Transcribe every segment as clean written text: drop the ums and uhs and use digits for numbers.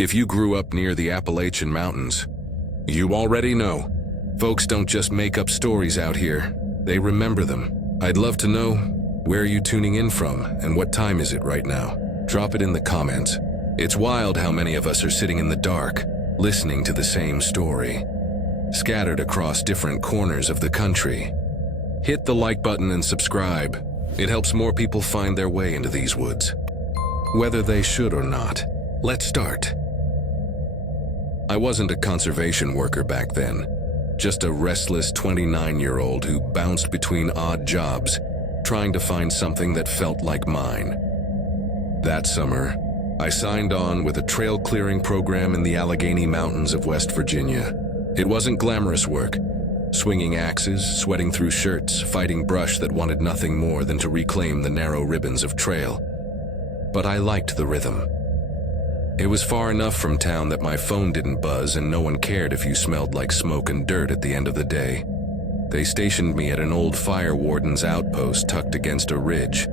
If you grew up near the Appalachian Mountains, you already know. Folks don't just make up stories out here, they remember them. I'd love to know, where are you tuning in from and what time is it right now? Drop it in the comments. It's wild how many of us are sitting in the dark, listening to the same story, scattered across different corners of the country. Hit the like button and subscribe. It helps more people find their way into these woods, whether they should or not. Let's start. I wasn't a conservation worker back then, just a restless 29-year-old who bounced between odd jobs, trying to find something that felt like mine. That summer, I signed on with a trail clearing program in the Allegheny Mountains of West Virginia. It wasn't glamorous work, swinging axes, sweating through shirts, fighting brush that wanted nothing more than to reclaim the narrow ribbons of trail. But I liked the rhythm. It was far enough from town that my phone didn't buzz and no one cared if you smelled like smoke and dirt at the end of the day. They stationed me at an old fire warden's outpost tucked against a ridge,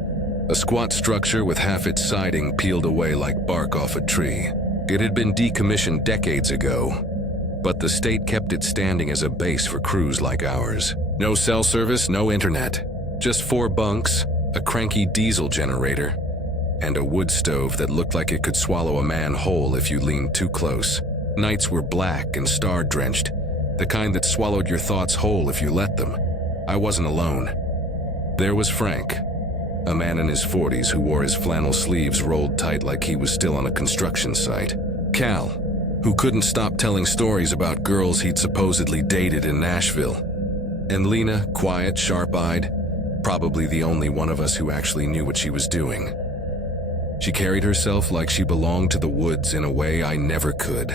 a squat structure with half its siding peeled away like bark off a tree. It had been decommissioned decades ago, but the state kept it standing as a base for crews like ours. No cell service, no internet, just 4 bunks, a cranky diesel generator, and a wood stove that looked like it could swallow a man whole if you leaned too close. Nights were black and star-drenched, the kind that swallowed your thoughts whole if you let them. I wasn't alone. There was Frank, a man in his 40s who wore his flannel sleeves rolled tight like he was still on a construction site. Cal, who couldn't stop telling stories about girls he'd supposedly dated in Nashville. And Lena, quiet, sharp-eyed, probably the only one of us who actually knew what she was doing. She carried herself like she belonged to the woods in a way I never could.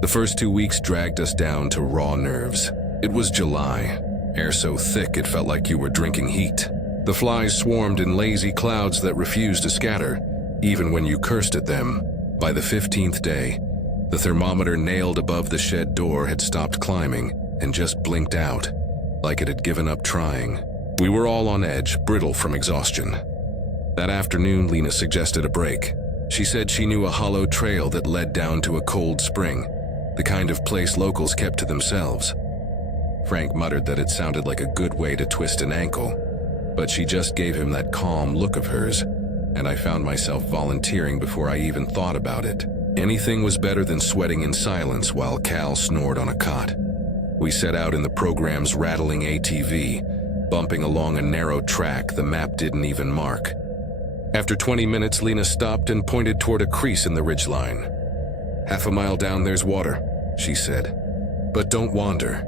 The first 2 weeks dragged us down to raw nerves. It was July, air so thick it felt like you were drinking heat. The flies swarmed in lazy clouds that refused to scatter, even when you cursed at them. By the 15th day, the thermometer nailed above the shed door had stopped climbing and just blinked out, like it had given up trying. We were all on edge, brittle from exhaustion. That afternoon, Lena suggested a break. She said she knew a hollow trail that led down to a cold spring, the kind of place locals kept to themselves. Frank muttered that it sounded like a good way to twist an ankle, but she just gave him that calm look of hers, and I found myself volunteering before I even thought about it. Anything was better than sweating in silence while Cal snored on a cot. We set out in the program's rattling ATV, bumping along a narrow track the map didn't even mark. After 20 minutes, Lena stopped and pointed toward a crease in the ridgeline. "Half a mile down there's water," she said. "But don't wander.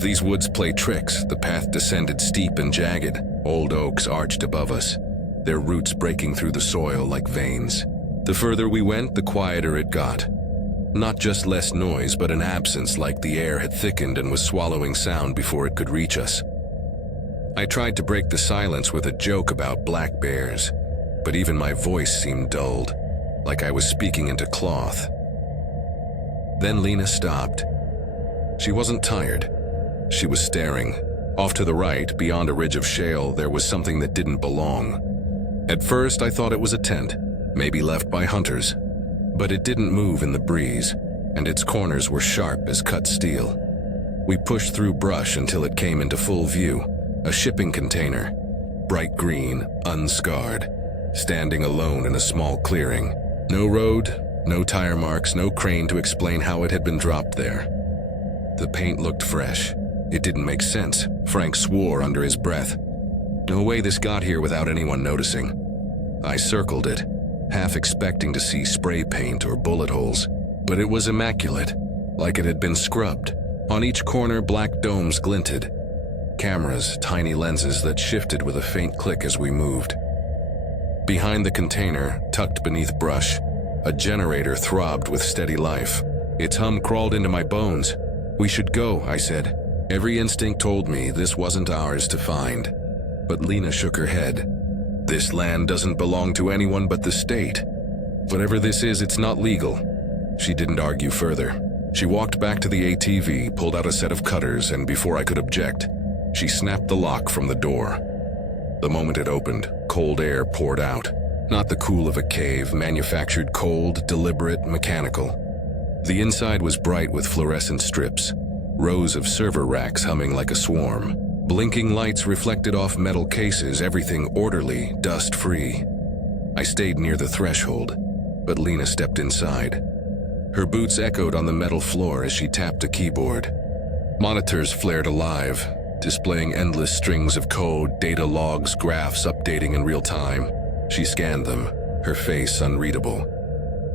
These woods play tricks." The path descended steep and jagged. Old oaks arched above us, their roots breaking through the soil like veins. The further we went, the quieter it got. Not just less noise, but an absence, like the air had thickened and was swallowing sound before it could reach us. I tried to break the silence with a joke about black bears, but even my voice seemed dulled, like I was speaking into cloth. Then Lena stopped. She wasn't tired. She was staring. Off to the right, beyond a ridge of shale, there was something that didn't belong. At first, I thought it was a tent, maybe left by hunters. But it didn't move in the breeze, and its corners were sharp as cut steel. We pushed through brush until it came into full view, a shipping container, bright green, unscarred, standing alone in a small clearing. No road, no tire marks, no crane to explain how it had been dropped there. The paint looked fresh. It didn't make sense. Frank swore under his breath. No way this got here without anyone noticing. I circled it, half expecting to see spray paint or bullet holes, but it was immaculate, like it had been scrubbed. On each corner, black domes glinted. Cameras, tiny lenses that shifted with a faint click as we moved. Behind the container, tucked beneath brush, a generator throbbed with steady life. Its hum crawled into my bones. "We should go," I said. Every instinct told me this wasn't ours to find. But Lena shook her head. "This land doesn't belong to anyone but the state. Whatever this is, it's not legal." She didn't argue further. She walked back to the ATV, pulled out a set of cutters, and before I could object, she snapped the lock from the door. The moment it opened, cold air poured out. Not the cool of a cave, manufactured cold, deliberate, mechanical. The inside was bright with fluorescent strips, rows of server racks humming like a swarm. Blinking lights reflected off metal cases, everything orderly, dust-free. I stayed near the threshold, but Lena stepped inside. Her boots echoed on the metal floor as she tapped a keyboard. Monitors flared alive, displaying endless strings of code, data logs, graphs updating in real time. She scanned them, her face unreadable.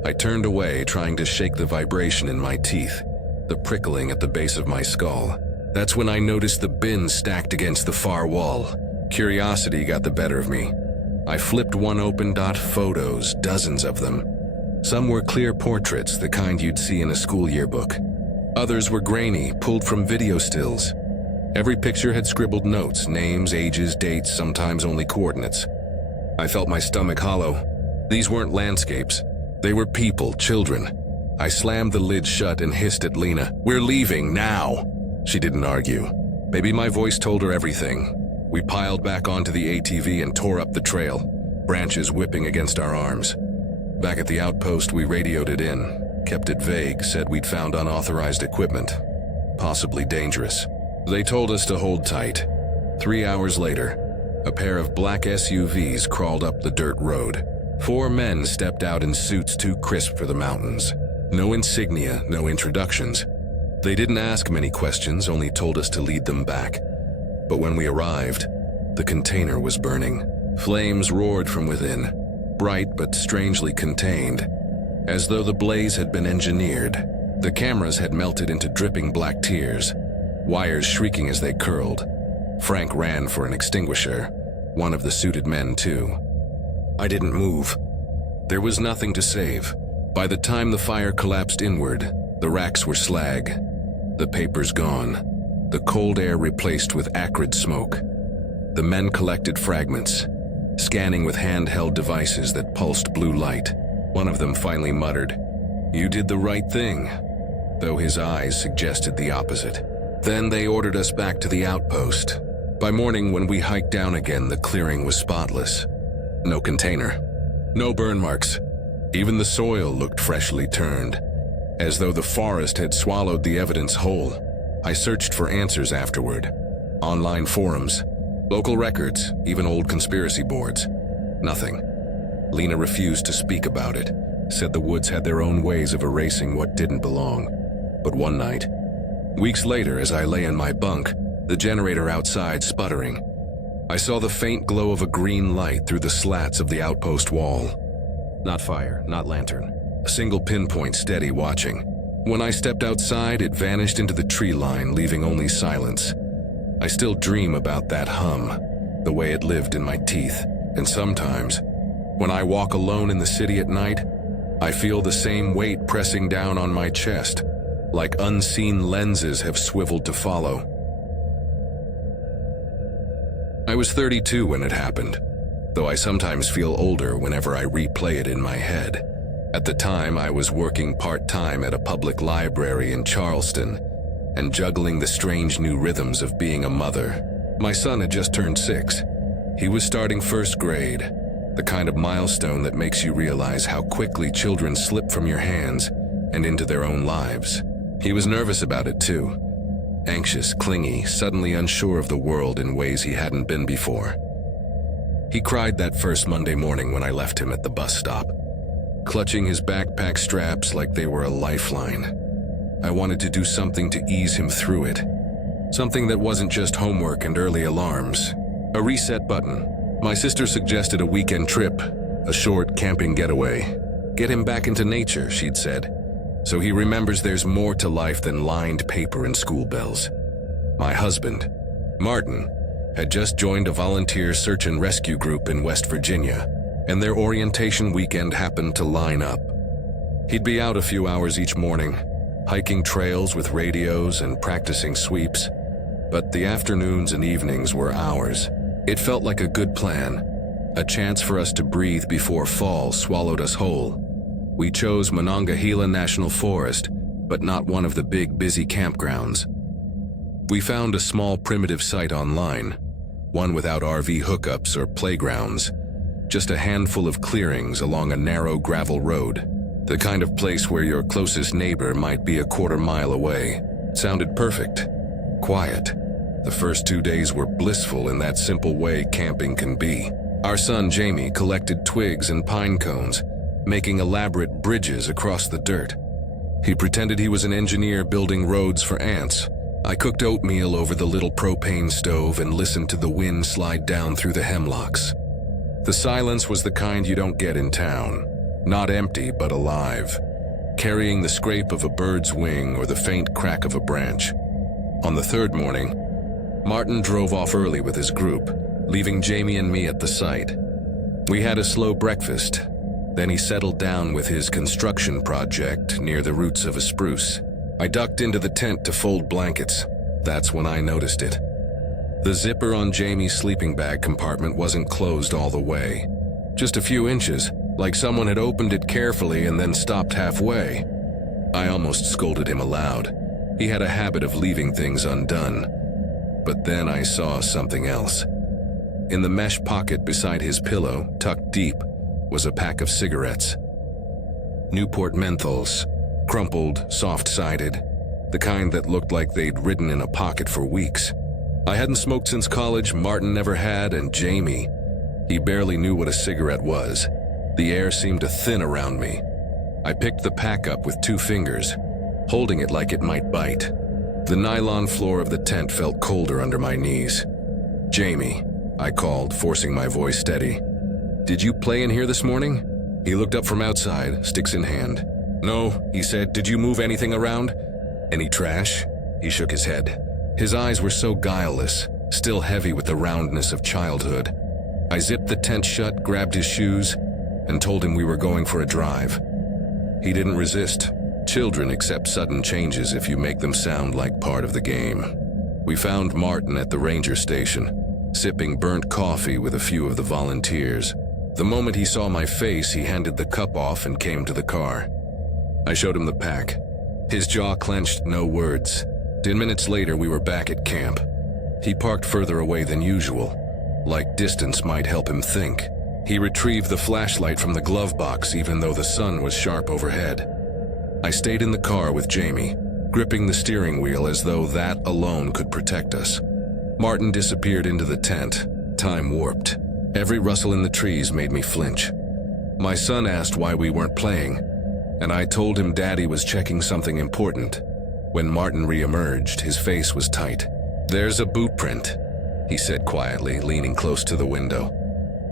I turned away, trying to shake the vibration in my teeth, the prickling at the base of my skull. That's when I noticed the bin stacked against the far wall. Curiosity got the better of me. I flipped one open. Photos, dozens of them. Some were clear portraits, the kind you'd see in a school yearbook. Others were grainy, pulled from video stills. Every picture had scribbled notes, names, ages, dates, sometimes only coordinates. I felt my stomach hollow. These weren't landscapes. They were people, children. I slammed the lid shut and hissed at Lena. "We're leaving, now!" She didn't argue. Maybe my voice told her everything. We piled back onto the ATV and tore up the trail, branches whipping against our arms. Back at the outpost, we radioed it in, kept it vague, said we'd found unauthorized equipment, possibly dangerous. They told us to hold tight. 3 hours later, a pair of black SUVs crawled up the dirt road. 4 men stepped out in suits too crisp for the mountains. No insignia, no introductions. They didn't ask many questions, only told us to lead them back. But when we arrived, the container was burning. Flames roared from within, bright but strangely contained, as though the blaze had been engineered. The cameras had melted into dripping black tears, wires shrieking as they curled. Frank ran for an extinguisher, one of the suited men too. I didn't move. There was nothing to save. By the time the fire collapsed inward, the racks were slag, the papers gone, the cold air replaced with acrid smoke. The men collected fragments, scanning with handheld devices that pulsed blue light. One of them finally muttered, "You did the right thing," though his eyes suggested the opposite. Then they ordered us back to the outpost. By morning, when we hiked down again, the clearing was spotless. No container, no burn marks. Even the soil looked freshly turned, as though the forest had swallowed the evidence whole. I searched for answers afterward. Online forums, local records, even old conspiracy boards. Nothing. Lena refused to speak about it, said the woods had their own ways of erasing what didn't belong. But one night, weeks later, as I lay in my bunk, the generator outside sputtering, I saw the faint glow of a green light through the slats of the outpost wall. Not fire, not lantern. A single pinpoint steady watching. When I stepped outside, it vanished into the tree line, leaving only silence. I still dream about that hum, the way it lived in my teeth. And sometimes, when I walk alone in the city at night, I feel the same weight pressing down on my chest, like unseen lenses have swiveled to follow. I was 32 when it happened, though I sometimes feel older whenever I replay it in my head. At the time, I was working part-time at a public library in Charleston and juggling the strange new rhythms of being a mother. My son had just turned 6. He was starting first grade, the kind of milestone that makes you realize how quickly children slip from your hands and into their own lives. He was nervous about it too. Anxious, clingy, suddenly unsure of the world in ways he hadn't been before. He cried that first Monday morning when I left him at the bus stop, clutching his backpack straps like they were a lifeline. I wanted to do something to ease him through it. Something that wasn't just homework and early alarms. A reset button. My sister suggested a weekend trip, a short camping getaway. Get him back into nature, she'd said, so he remembers there's more to life than lined paper and school bells. My husband, Martin, had just joined a volunteer search and rescue group in West Virginia, and their orientation weekend happened to line up. He'd be out a few hours each morning, hiking trails with radios and practicing sweeps, but the afternoons and evenings were ours. It felt like a good plan, a chance for us to breathe before fall swallowed us whole. We chose Monongahela National Forest, but not one of the big, busy campgrounds. We found a small primitive site online, one without RV hookups or playgrounds, just a handful of clearings along a narrow gravel road. The kind of place where your closest neighbor might be a quarter-mile away. Sounded perfect. Quiet. The first 2 days were blissful in that simple way camping can be. Our son Jamie collected twigs and pine cones, making elaborate bridges across the dirt. He pretended he was an engineer building roads for ants. I cooked oatmeal over the little propane stove and listened to the wind slide down through the hemlocks. The silence was the kind you don't get in town. Not empty, but alive, carrying the scrape of a bird's wing or the faint crack of a branch. On the third morning, Martin drove off early with his group, leaving Jamie and me at the site. We had a slow breakfast. Then he settled down with his construction project near the roots of a spruce. I ducked into the tent to fold blankets. That's when I noticed it. The zipper on Jamie's sleeping bag compartment wasn't closed all the way. Just a few inches, like someone had opened it carefully and then stopped halfway. I almost scolded him aloud. He had a habit of leaving things undone. But then I saw something else. In the mesh pocket beside his pillow, tucked deep, was a pack of cigarettes. Newport menthols, crumpled, soft-sided, the kind that looked like they'd ridden in a pocket for weeks. I hadn't smoked since college, Martin never had, and Jamie, he barely knew what a cigarette was. The air seemed to thin around me. I picked the pack up with 2 fingers, holding it like it might bite. The nylon floor of the tent felt colder under my knees. "Jamie," I called, forcing my voice steady. "Did you play in here this morning?" He looked up from outside, sticks in hand. "No," he said. "Did you move anything around? Any trash?" He shook his head. His eyes were so guileless, still heavy with the roundness of childhood. I zipped the tent shut, grabbed his shoes, and told him we were going for a drive. He didn't resist. Children accept sudden changes if you make them sound like part of the game. We found Martin at the ranger station, sipping burnt coffee with a few of the volunteers. The moment he saw my face, he handed the cup off and came to the car. I showed him the pack. His jaw clenched, no words. 10 minutes later, we were back at camp. He parked further away than usual, like distance might help him think. He retrieved the flashlight from the glove box even though the sun was sharp overhead. I stayed in the car with Jamie, gripping the steering wheel as though that alone could protect us. Martin disappeared into the tent. Time warped. Every rustle in the trees made me flinch. My son asked why we weren't playing, and I told him Daddy was checking something important. When Martin re-emerged, his face was tight. "There's a boot print," he said quietly, leaning close to the window.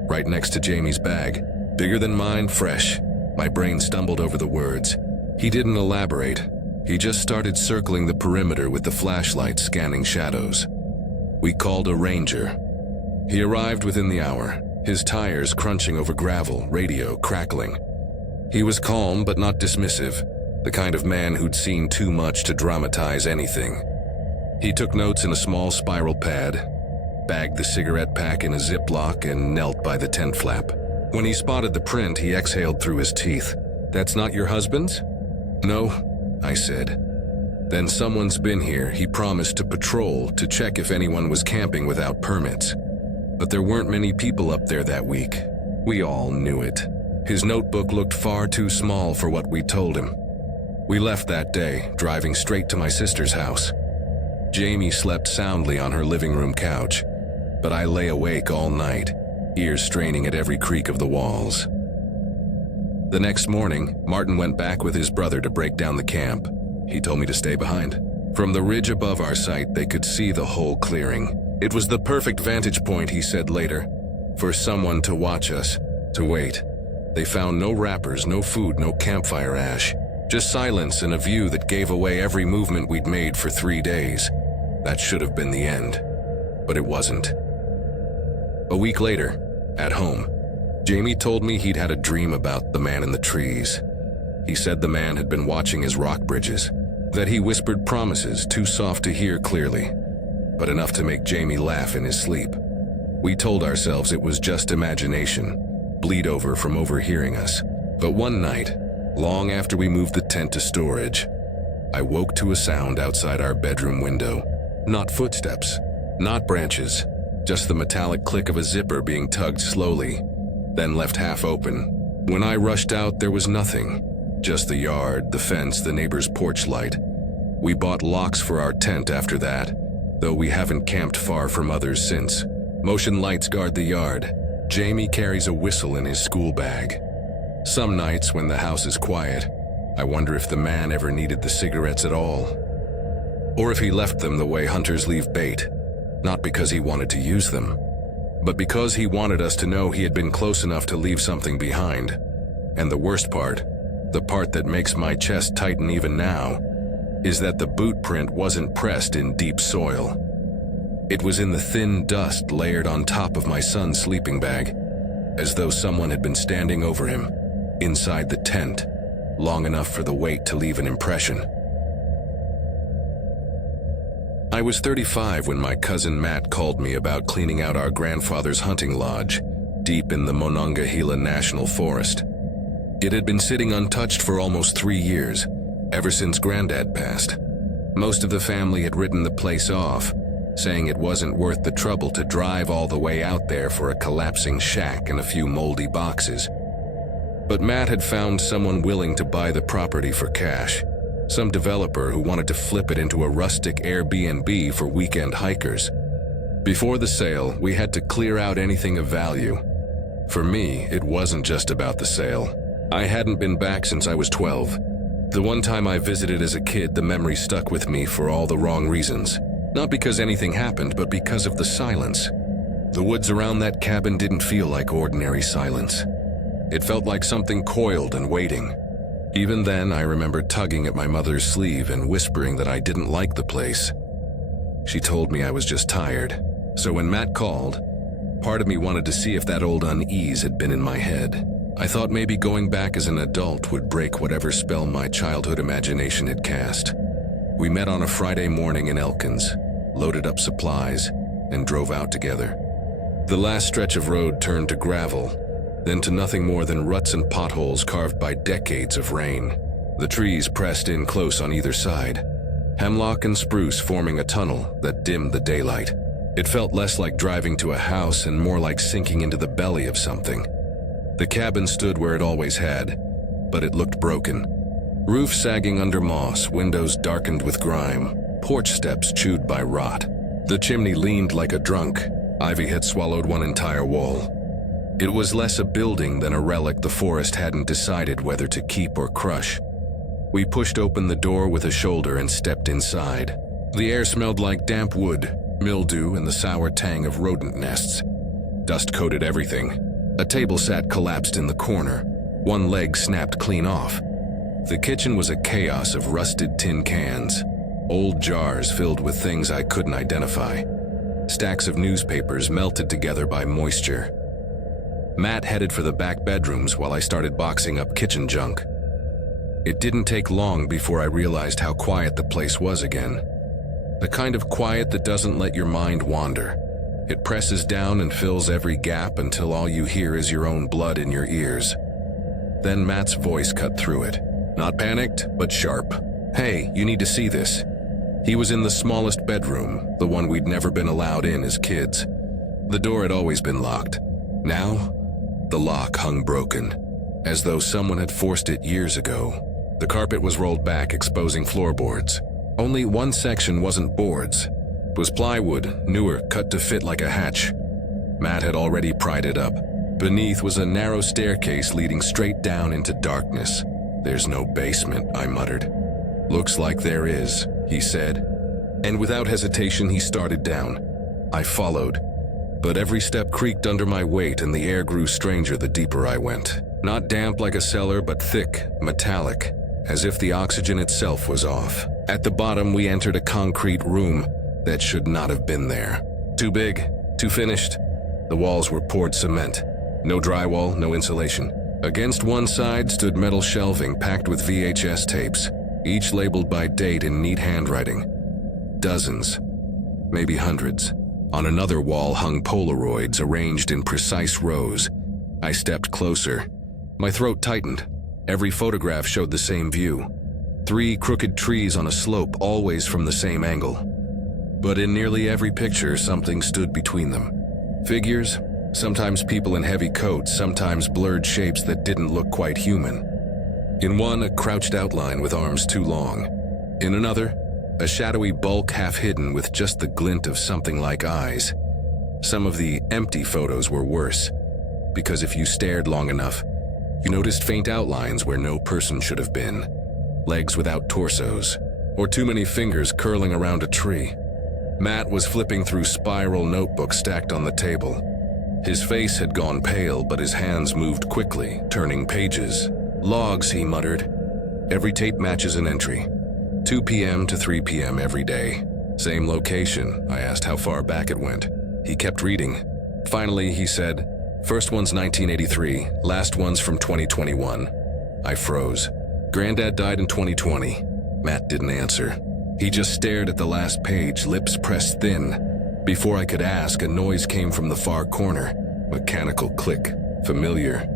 Right next to Jamie's bag. Bigger than mine, fresh. My brain stumbled over the words. He didn't elaborate. He just started circling the perimeter with the flashlight, scanning shadows. We called a ranger. He arrived within the hour, his tires crunching over gravel, radio crackling. He was calm but not dismissive, the kind of man who'd seen too much to dramatize anything. He took notes in a small spiral pad, bagged the cigarette pack in a Ziploc, and knelt by the tent flap. When he spotted the print, he exhaled through his teeth. "That's not your husband's?" "No," I said. "Then someone's been here. He promised to patrol, to check if anyone was camping without permits. But there weren't many people up there that week. We all knew it. His notebook looked far too small for what we told him." We left that day, driving straight to my sister's house. Jamie slept soundly on her living room couch, but I lay awake all night, ears straining at every creak of the walls. The next morning, Martin went back with his brother to break down the camp. He told me to stay behind. From the ridge above our site, they could see the whole clearing. It was the perfect vantage point, he said later, for someone to watch us, to wait. They found no wrappers, no food, no campfire ash, just silence and a view that gave away every movement we'd made for 3 days. That should have been the end, but it wasn't. A week later, at home, Jamie told me he'd had a dream about the man in the trees. He said the man had been watching his rock bridges, that he whispered promises too soft to hear clearly, but enough to make Jamie laugh in his sleep. We told ourselves it was just imagination, bleed over from overhearing us. But one night, long after we moved the tent to storage, I woke to a sound outside our bedroom window. Not footsteps, not branches, just the metallic click of a zipper being tugged slowly, then left half open. When I rushed out, there was nothing, Just the yard, the fence, the neighbor's porch light. We bought locks for our tent after that, though we haven't camped far from others since. Motion lights guard the yard. Jamie carries a whistle in his school bag. Some nights when the house is quiet, I wonder if the man ever needed the cigarettes at all. Or if he left them the way hunters leave bait, not because he wanted to use them, but because he wanted us to know he had been close enough to leave something behind. And the worst part, the part that makes my chest tighten even now, is that the boot print wasn't pressed in deep soil. It was in the thin dust layered on top of my son's sleeping bag, as though someone had been standing over him, inside the tent, long enough for the weight to leave an impression. I was 35 when my cousin Matt called me about cleaning out our grandfather's hunting lodge, deep in the Monongahela National Forest. It had been sitting untouched for almost 3 years, ever since Granddad passed. Most of the family had written the place off, saying it wasn't worth the trouble to drive all the way out there for a collapsing shack and a few moldy boxes. But Matt had found someone willing to buy the property for cash, some developer who wanted to flip it into a rustic Airbnb for weekend hikers. Before the sale, we had to clear out anything of value. For me, it wasn't just about the sale. I hadn't been back since I was 12. The one time I visited as a kid, the memory stuck with me for all the wrong reasons. Not because anything happened, but because of the silence. The woods around that cabin didn't feel like ordinary silence. It felt like something coiled and waiting. Even then, I remember tugging at my mother's sleeve and whispering that I didn't like the place. She told me I was just tired. So when Matt called, part of me wanted to see if that old unease had been in my head. I thought maybe going back as an adult would break whatever spell my childhood imagination had cast. We met on a Friday morning in Elkins, loaded up supplies, and drove out together. The last stretch of road turned to gravel, then to nothing more than ruts and potholes carved by decades of rain. The trees pressed in close on either side, hemlock and spruce forming a tunnel that dimmed the daylight. It felt less like driving to a house and more like sinking into the belly of something. The cabin stood where it always had, but it looked broken. Roof sagging under moss, windows darkened with grime, porch steps chewed by rot. The chimney leaned like a drunk. Ivy had swallowed one entire wall. It was less a building than a relic the forest hadn't decided whether to keep or crush. We pushed open the door with a shoulder and stepped inside. The air smelled like damp wood, mildew, and the sour tang of rodent nests. Dust coated everything. A table sat collapsed in the corner. One leg snapped clean off. The kitchen was a chaos of rusted tin cans, old jars filled with things I couldn't identify. Stacks of newspapers melted together by moisture. Matt headed for the back bedrooms while I started boxing up kitchen junk. It didn't take long before I realized how quiet the place was again. The kind of quiet that doesn't let your mind wander. It presses down and fills every gap until all you hear is your own blood in your ears. Then Matt's voice cut through it. Not panicked, but sharp. "Hey, you need to see this." He was in the smallest bedroom, the one we'd never been allowed in as kids. The door had always been locked. Now, the lock hung broken, as though someone had forced it years ago. The carpet was rolled back, exposing floorboards. Only one section wasn't boards. It was plywood, newer, cut to fit like a hatch. Matt had already pried it up. Beneath was a narrow staircase leading straight down into darkness. "There's no basement," I muttered. "Looks like there is," he said. And without hesitation, he started down. I followed. But every step creaked under my weight and the air grew stranger the deeper I went. Not damp like a cellar, but thick, metallic, as if the oxygen itself was off. At the bottom, we entered a concrete room that should not have been there. Too big, too finished. The walls were poured cement. No drywall, no insulation. Against one side stood metal shelving packed with VHS tapes, each labeled by date in neat handwriting. Dozens, maybe hundreds. On another wall hung Polaroids arranged in precise rows. I stepped closer. My throat tightened. Every photograph showed the same view. 3 crooked trees on a slope, always from the same angle. But in nearly every picture, something stood between them. Figures, sometimes people in heavy coats, sometimes blurred shapes that didn't look quite human. In one, a crouched outline with arms too long. In another, a shadowy bulk half hidden with just the glint of something like eyes. Some of the empty photos were worse, because if you stared long enough, you noticed faint outlines where no person should have been, legs without torsos, or too many fingers curling around a tree. Matt was flipping through spiral notebooks stacked on the table. His face had gone pale, but his hands moved quickly, turning pages. Logs, he muttered. Every tape matches an entry. 2 p.m. to 3 p.m. every day. Same location. I asked how far back it went. He kept reading. Finally, he said, "First one's 1983, last one's from 2021. I froze. Granddad died in 2020. Matt didn't answer. He just stared at the last page, lips pressed thin. Before I could ask, a noise came from the far corner. Mechanical click. Familiar.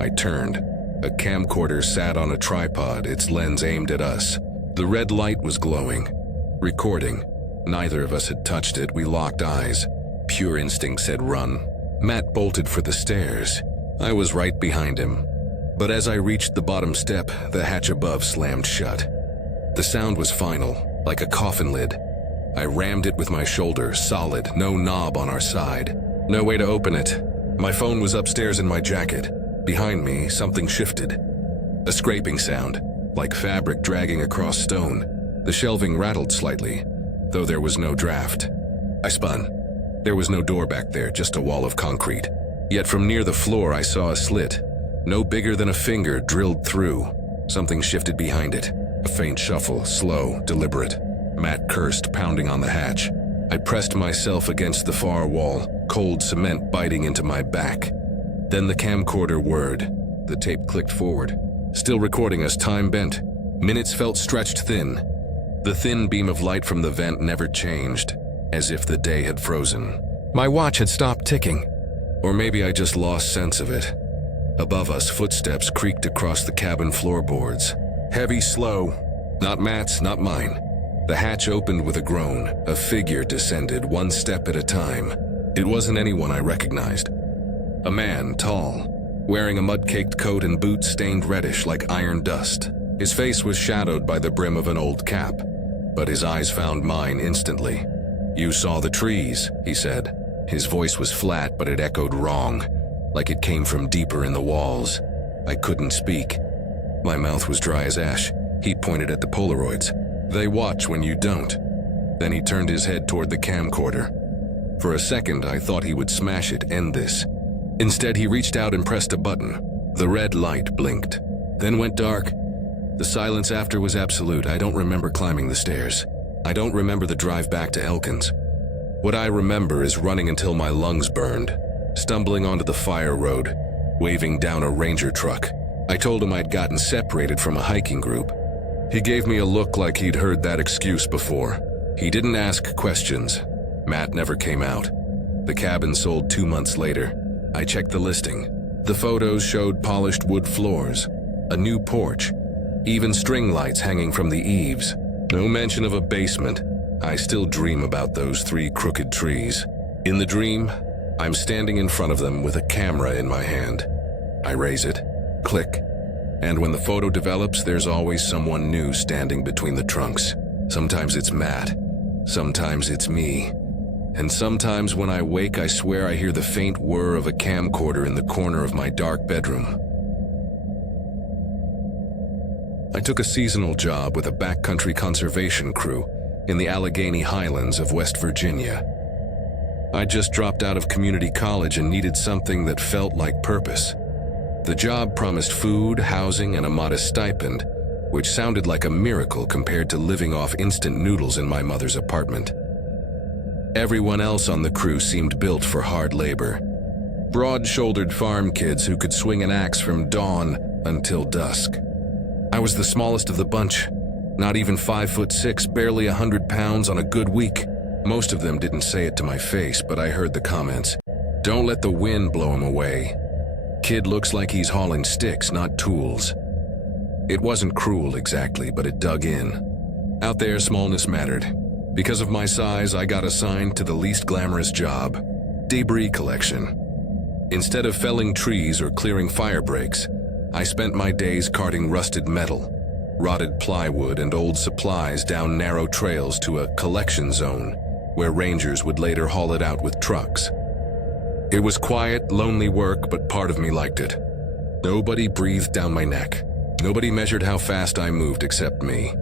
I turned. A camcorder sat on a tripod, its lens aimed at us. The red light was glowing. Recording. Neither of us had touched it. We locked eyes. Pure instinct said run. Matt bolted for the stairs. I was right behind him. But as I reached the bottom step, the hatch above slammed shut. The sound was final, like a coffin lid. I rammed it with my shoulder, solid, no knob on our side. No way to open it. My phone was upstairs in my jacket. Behind me, something shifted. A scraping sound, like fabric dragging across stone. The shelving rattled slightly, though there was no draft. I spun. There was no door back there, just a wall of concrete. Yet from near the floor I saw a slit, no bigger than a finger drilled through. Something shifted behind it. A faint shuffle, slow, deliberate. Matt cursed, pounding on the hatch. I pressed myself against the far wall, cold cement biting into my back. Then the camcorder whirred. The tape clicked forward. Still recording as time bent. Minutes felt stretched thin. The thin beam of light from the vent never changed, as if the day had frozen. My watch had stopped ticking. Or maybe I just lost sense of it. Above us, footsteps creaked across the cabin floorboards. Heavy, slow. Not Matt's, not mine. The hatch opened with a groan. A figure descended, one step at a time. It wasn't anyone I recognized. A man, tall, wearing a mud-caked coat and boots stained reddish like iron dust. His face was shadowed by the brim of an old cap, but his eyes found mine instantly. "You saw the trees," he said. His voice was flat, but it echoed wrong, like it came from deeper in the walls. I couldn't speak. My mouth was dry as ash. He pointed at the Polaroids. "They watch when you don't." Then he turned his head toward the camcorder. For a second, I thought he would smash it, end this. Instead, he reached out and pressed a button. The red light blinked, then went dark. The silence after was absolute. I don't remember climbing the stairs. I don't remember the drive back to Elkins. What I remember is running until my lungs burned, stumbling onto the fire road, waving down a ranger truck. I told him I'd gotten separated from a hiking group. He gave me a look like he'd heard that excuse before. He didn't ask questions. Matt never came out. The cabin sold 2 months later. I checked the listing. The photos showed polished wood floors, a new porch, even string lights hanging from the eaves. No mention of a basement. I still dream about those 3 crooked trees. In the dream, I'm standing in front of them with a camera in my hand. I raise it. Click. And when the photo develops, there's always someone new standing between the trunks. Sometimes it's Matt. Sometimes it's me. And sometimes when I wake, I swear I hear the faint whir of a camcorder in the corner of my dark bedroom. I took a seasonal job with a backcountry conservation crew in the Allegheny Highlands of West Virginia. I just dropped out of community college and needed something that felt like purpose. The job promised food, housing, and a modest stipend, which sounded like a miracle compared to living off instant noodles in my mother's apartment. Everyone else on the crew seemed built for hard labor. Broad-shouldered farm kids who could swing an axe from dawn until dusk. I was the smallest of the bunch, not even 5'6", barely 100 pounds on a good week. Most of them didn't say it to my face, but I heard the comments. "Don't let the wind blow him away. Kid looks like he's hauling sticks, not tools." It wasn't cruel exactly, but it dug in. Out there, smallness mattered. Because of my size, I got assigned to the least glamorous job, debris collection. Instead of felling trees or clearing fire breaks, I spent my days carting rusted metal, rotted plywood, and old supplies down narrow trails to a collection zone where rangers would later haul it out with trucks. It was quiet, lonely work, but part of me liked it. Nobody breathed down my neck. Nobody measured how fast I moved except me.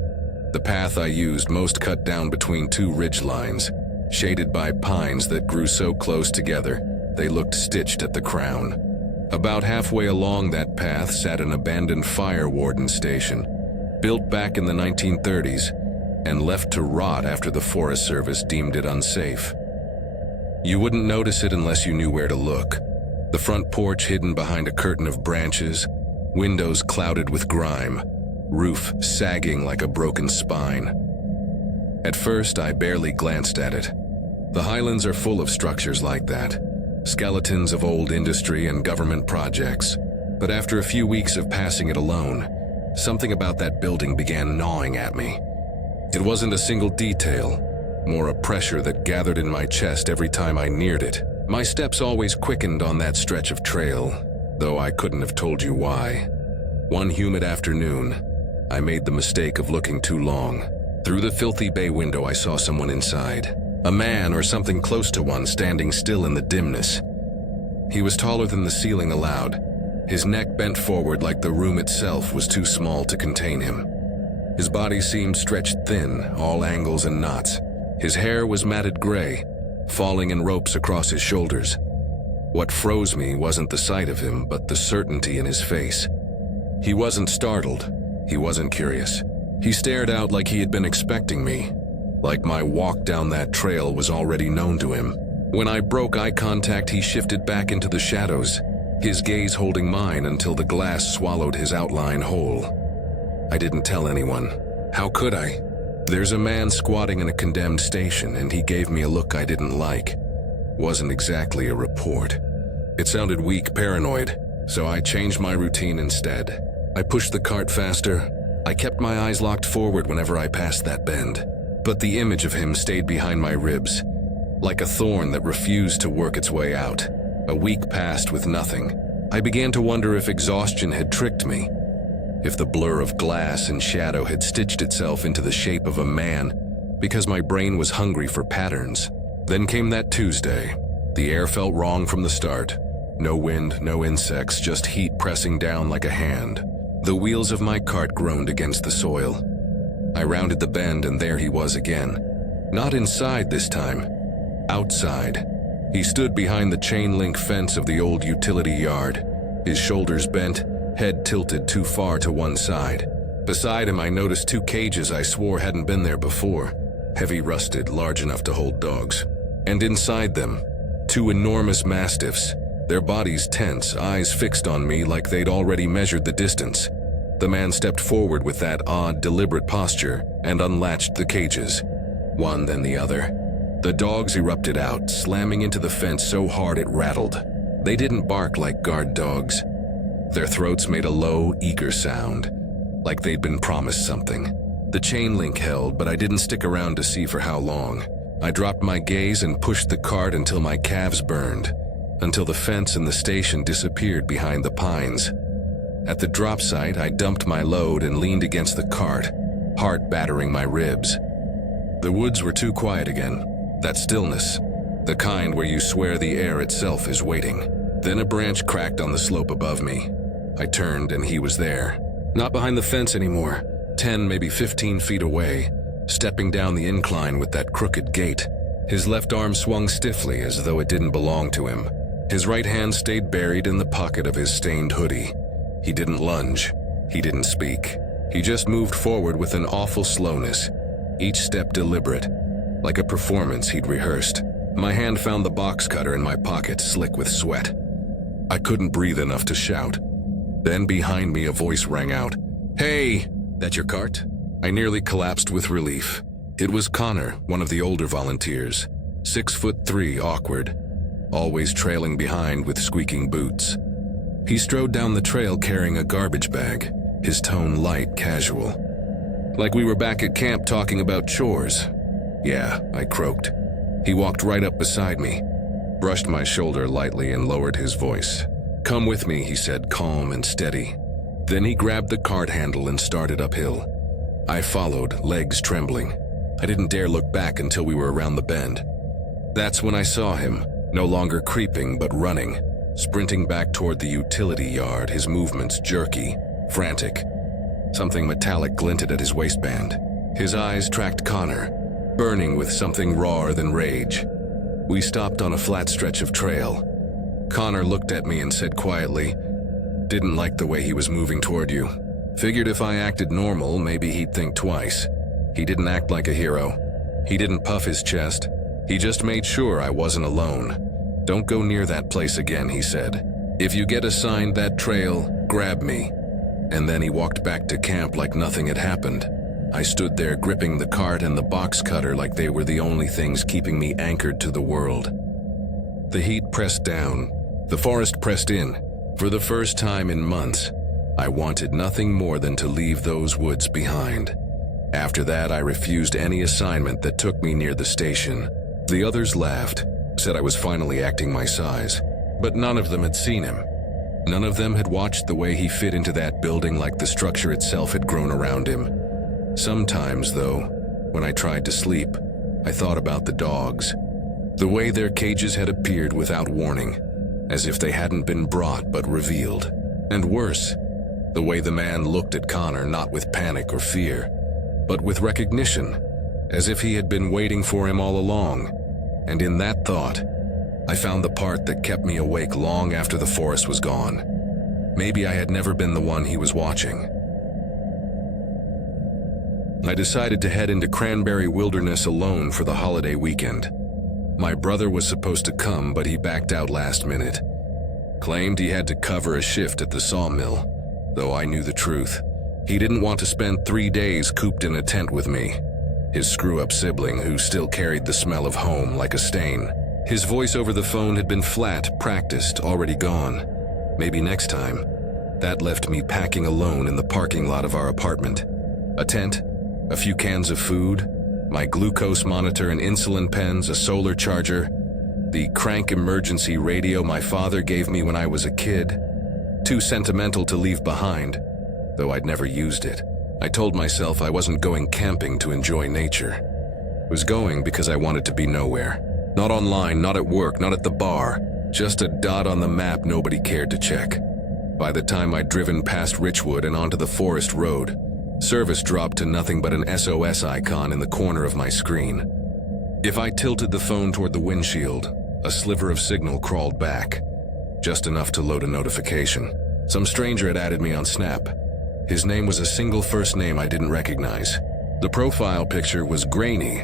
The path I used most cut down between two ridge lines, shaded by pines that grew so close together they looked stitched at the crown. About halfway along that path sat an abandoned fire warden station, built back in the 1930s and left to rot after the Forest Service deemed it unsafe. You wouldn't notice it unless you knew where to look. The front porch hidden behind a curtain of branches, windows clouded with grime, roof sagging like a broken spine. At first, I barely glanced at it. The Highlands are full of structures like that, skeletons of old industry and government projects. But after a few weeks of passing it alone, something about that building began gnawing at me. It wasn't a single detail, more a pressure that gathered in my chest every time I neared it. My steps always quickened on that stretch of trail, though I couldn't have told you why. One humid afternoon, I made the mistake of looking too long. Through the filthy bay window, I saw someone inside. A man or something close to one standing still in the dimness. He was taller than the ceiling allowed. His neck bent forward like the room itself was too small to contain him. His body seemed stretched thin, all angles and knots. His hair was matted gray, falling in ropes across his shoulders. What froze me wasn't the sight of him, but the certainty in his face. He wasn't startled. He wasn't curious. He stared out like he had been expecting me, like my walk down that trail was already known to him. When I broke eye contact, he shifted back into the shadows, his gaze holding mine until the glass swallowed his outline whole. I didn't tell anyone. How could I? There's a man squatting in a condemned station, and he gave me a look I didn't like. Wasn't exactly a report. It sounded weak, paranoid, so I changed my routine instead. I pushed the cart faster. I kept my eyes locked forward whenever I passed that bend. But the image of him stayed behind my ribs, like a thorn that refused to work its way out. A week passed with nothing. I began to wonder if exhaustion had tricked me, if the blur of glass and shadow had stitched itself into the shape of a man, because my brain was hungry for patterns. Then came that Tuesday. The air felt wrong from the start. No wind, no insects, just heat pressing down like a hand. The wheels of my cart groaned against the soil. I rounded the bend, and there he was again. Not inside this time. Outside. He stood behind the chain-link fence of the old utility yard, his shoulders bent, head tilted too far to one side. Beside him, I noticed two cages I swore hadn't been there before, heavy rusted, large enough to hold dogs. And inside them, two enormous mastiffs, their bodies tense, eyes fixed on me like they'd already measured the distance. The man stepped forward with that odd, deliberate posture and unlatched the cages, one then the other. The dogs erupted out, slamming into the fence so hard it rattled. They didn't bark like guard dogs. Their throats made a low, eager sound, like they'd been promised something. The chain link held, but I didn't stick around to see for how long. I dropped my gaze and pushed the cart until my calves burned, until the fence and the station disappeared behind the pines. At the drop site, I dumped my load and leaned against the cart, heart battering my ribs. The woods were too quiet again. That stillness, the kind where you swear the air itself is waiting. Then a branch cracked on the slope above me. I turned, and he was there. Not behind the fence anymore, 10, maybe 15 feet away, stepping down the incline with that crooked gait. His left arm swung stiffly as though it didn't belong to him. His right hand stayed buried in the pocket of his stained hoodie. He didn't lunge. He didn't speak. He just moved forward with an awful slowness, each step deliberate, like a performance he'd rehearsed. My hand found the box cutter in my pocket, slick with sweat. I couldn't breathe enough to shout. Then behind me a voice rang out. "Hey, that your cart?" I nearly collapsed with relief. It was Connor, one of the older volunteers, 6'3", awkward, always trailing behind with squeaking boots. He strode down the trail carrying a garbage bag, his tone light, casual. Like we were back at camp talking about chores. "Yeah," I croaked. He walked right up beside me, brushed my shoulder lightly and lowered his voice. "Come with me," he said, calm and steady. Then he grabbed the cart handle and started uphill. I followed, legs trembling. I didn't dare look back until we were around the bend. That's when I saw him, no longer creeping but running, sprinting back toward the utility yard, his movements jerky, frantic. Something metallic glinted at his waistband. His eyes tracked Connor, burning with something rawer than rage. We stopped on a flat stretch of trail. Connor looked at me and said quietly, "Didn't like the way he was moving toward you. Figured if I acted normal, maybe he'd think twice." He didn't act like a hero. He didn't puff his chest. He just made sure I wasn't alone. "Don't go near that place again," he said. "If you get assigned that trail, grab me." And then he walked back to camp like nothing had happened. I stood there gripping the cart and the box cutter like they were the only things keeping me anchored to the world. The heat pressed down. The forest pressed in. For the first time in months, I wanted nothing more than to leave those woods behind. After that, I refused any assignment that took me near the station. The others laughed, said I was finally acting my size, but none of them had seen him. None of them had watched the way he fit into that building like the structure itself had grown around him. Sometimes, though, when I tried to sleep, I thought about the dogs. The way their cages had appeared without warning, as if they hadn't been brought but revealed. And worse, the way the man looked at Connor, not with panic or fear, but with recognition, as if he had been waiting for him all along. And in that thought, I found the part that kept me awake long after the forest was gone. Maybe I had never been the one he was watching. I decided to head into Cranberry Wilderness alone for the holiday weekend. My brother was supposed to come, but he backed out last minute. Claimed he had to cover a shift at the sawmill, though I knew the truth. He didn't want to spend 3 days cooped in a tent with me. His screw-up sibling who still carried the smell of home like a stain. His voice over the phone had been flat, practiced, already gone. Maybe next time. That left me packing alone in the parking lot of our apartment. A tent, a few cans of food, my glucose monitor and insulin pens, a solar charger, the crank emergency radio my father gave me when I was a kid. Too sentimental to leave behind, though I'd never used it. I told myself I wasn't going camping to enjoy nature. I was going because I wanted to be nowhere. Not online, not at work, not at the bar. Just a dot on the map nobody cared to check. By the time I'd driven past Richwood and onto the forest road, service dropped to nothing but an SOS icon in the corner of my screen. If I tilted the phone toward the windshield, a sliver of signal crawled back. Just enough to load a notification. Some stranger had added me on Snap. His name was a single first name I didn't recognize. The profile picture was grainy,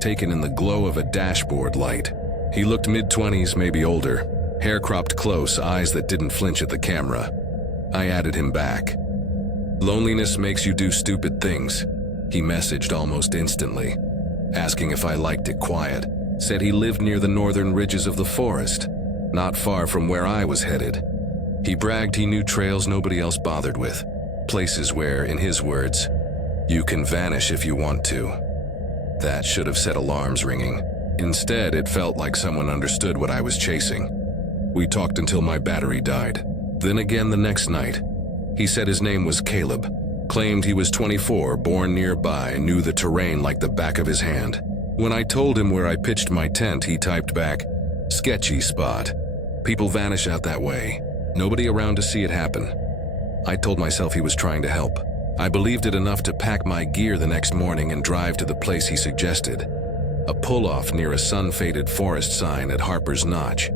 taken in the glow of a dashboard light. He looked mid-20s, maybe older. Hair cropped close, eyes that didn't flinch at the camera. I added him back. "Loneliness makes you do stupid things," he messaged almost instantly, asking if I liked it quiet. Said he lived near the northern ridges of the forest, not far from where I was headed. He bragged he knew trails nobody else bothered with, places where, in his words, "you can vanish if you want to." That should have set alarms ringing. Instead, it felt like someone understood what I was chasing. We talked until my battery died. Then again the next night. He said his name was Caleb, claimed he was 24, born nearby, knew the terrain like the back of his hand. When I told him where I pitched my tent, he typed back, "Sketchy spot. People vanish out that way. Nobody around to see it happen." I told myself he was trying to help. I believed it enough to pack my gear the next morning and drive to the place he suggested. A pull-off near a sun-faded forest sign at Harper's Notch.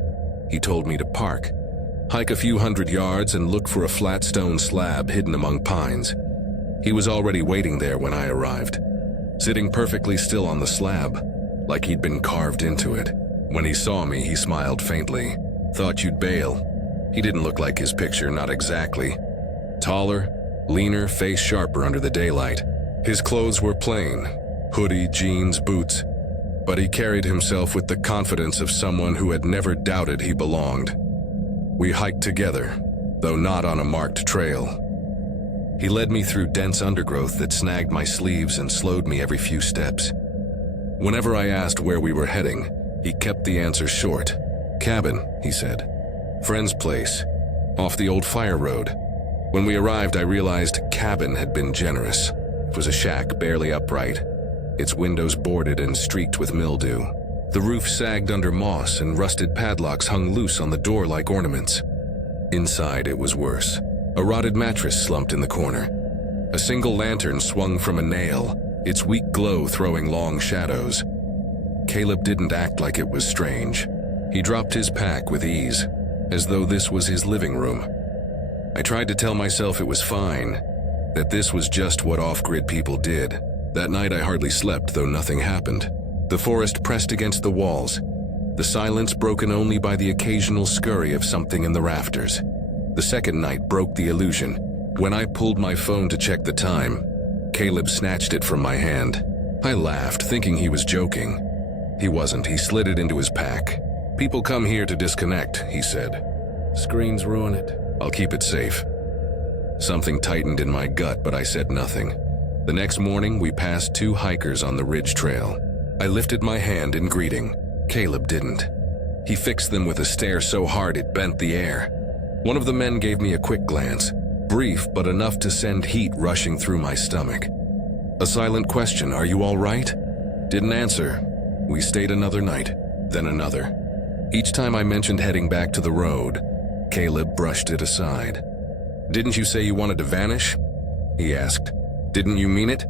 He told me to park, hike a few hundred yards and look for a flat stone slab hidden among pines. He was already waiting there when I arrived, sitting perfectly still on the slab, like he'd been carved into it. When he saw me, he smiled faintly. "Thought you'd bail." He didn't look like his picture, not exactly. Taller, leaner, face sharper under the daylight. His clothes were plain, hoodie, jeans, boots, but he carried himself with the confidence of someone who had never doubted he belonged. We hiked together, though not on a marked trail. He led me through dense undergrowth that snagged my sleeves and slowed me every few steps. Whenever I asked where we were heading, he kept the answer short. "Cabin," he said. "Friend's place, off the old fire road." When we arrived, I realized cabin had been generous. It was a shack barely upright, its windows boarded and streaked with mildew. The roof sagged under moss and rusted padlocks hung loose on the door like ornaments. Inside, it was worse. A rotted mattress slumped in the corner. A single lantern swung from a nail, its weak glow throwing long shadows. Caleb didn't act like it was strange. He dropped his pack with ease, as though this was his living room. I tried to tell myself it was fine, that this was just what off-grid people did. That night I hardly slept, though nothing happened. The forest pressed against the walls, the silence broken only by the occasional scurry of something in the rafters. The second night broke the illusion. When I pulled my phone to check the time, Caleb snatched it from my hand. I laughed, thinking he was joking. He wasn't. He slid it into his pack. "People come here to disconnect," he said. "Screens ruin it. I'll keep it safe." Something tightened in my gut, but I said nothing. The next morning, we passed 2 hikers on the ridge trail. I lifted my hand in greeting. Caleb didn't. He fixed them with a stare so hard it bent the air. One of the men gave me a quick glance, brief but enough to send heat rushing through my stomach. A silent question, "Are you all right?" Didn't answer. We stayed another night, then another. Each time I mentioned heading back to the road, Caleb brushed it aside. "Didn't you say you wanted to vanish?" he asked. "Didn't you mean it?"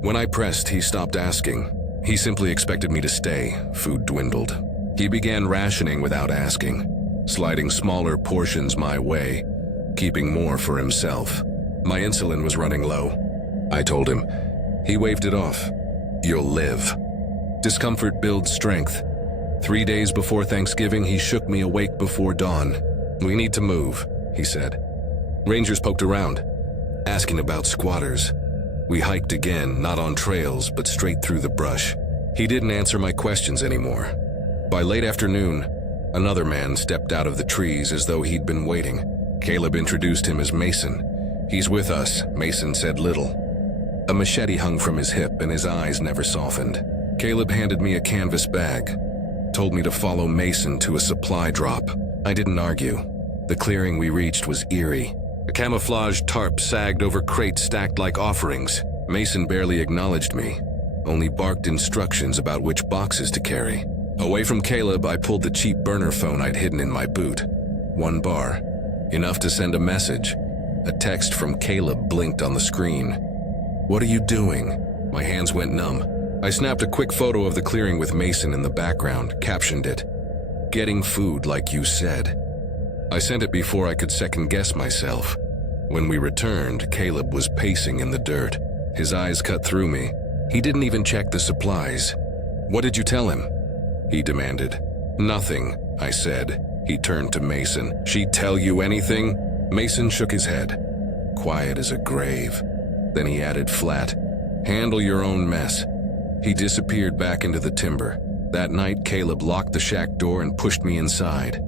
When I pressed, he stopped asking. He simply expected me to stay. Food dwindled. He began rationing without asking, sliding smaller portions my way, keeping more for himself. My insulin was running low. I told him. He waved it off. "You'll live." Discomfort builds strength. 3 days before Thanksgiving, he shook me awake before dawn. "We need to move," he said. Rangers poked around, asking about squatters. We hiked again, not on trails, but straight through the brush. He didn't answer my questions anymore. By late afternoon, another man stepped out of the trees as though he'd been waiting. Caleb introduced him as Mason. "He's with us," Mason said little. A machete hung from his hip and his eyes never softened. Caleb handed me a canvas bag, told me to follow Mason to a supply drop. I didn't argue. The clearing we reached was eerie. A camouflaged tarp sagged over crates stacked like offerings. Mason barely acknowledged me, only barked instructions about which boxes to carry. Away from Caleb, I pulled the cheap burner phone I'd hidden in my boot. 1 bar, enough to send a message. A text from Caleb blinked on the screen. "What are you doing?" My hands went numb. I snapped a quick photo of the clearing with Mason in the background, captioned it, "Getting food like you said." I sent it before I could second-guess myself. When we returned, Caleb was pacing in the dirt. His eyes cut through me. He didn't even check the supplies. "What did you tell him?" he demanded. "Nothing," I said. He turned to Mason. "She tell you anything?" Mason shook his head, quiet as a grave. Then he added flat, "Handle your own mess." He disappeared back into the timber. That night, Caleb locked the shack door and pushed me inside.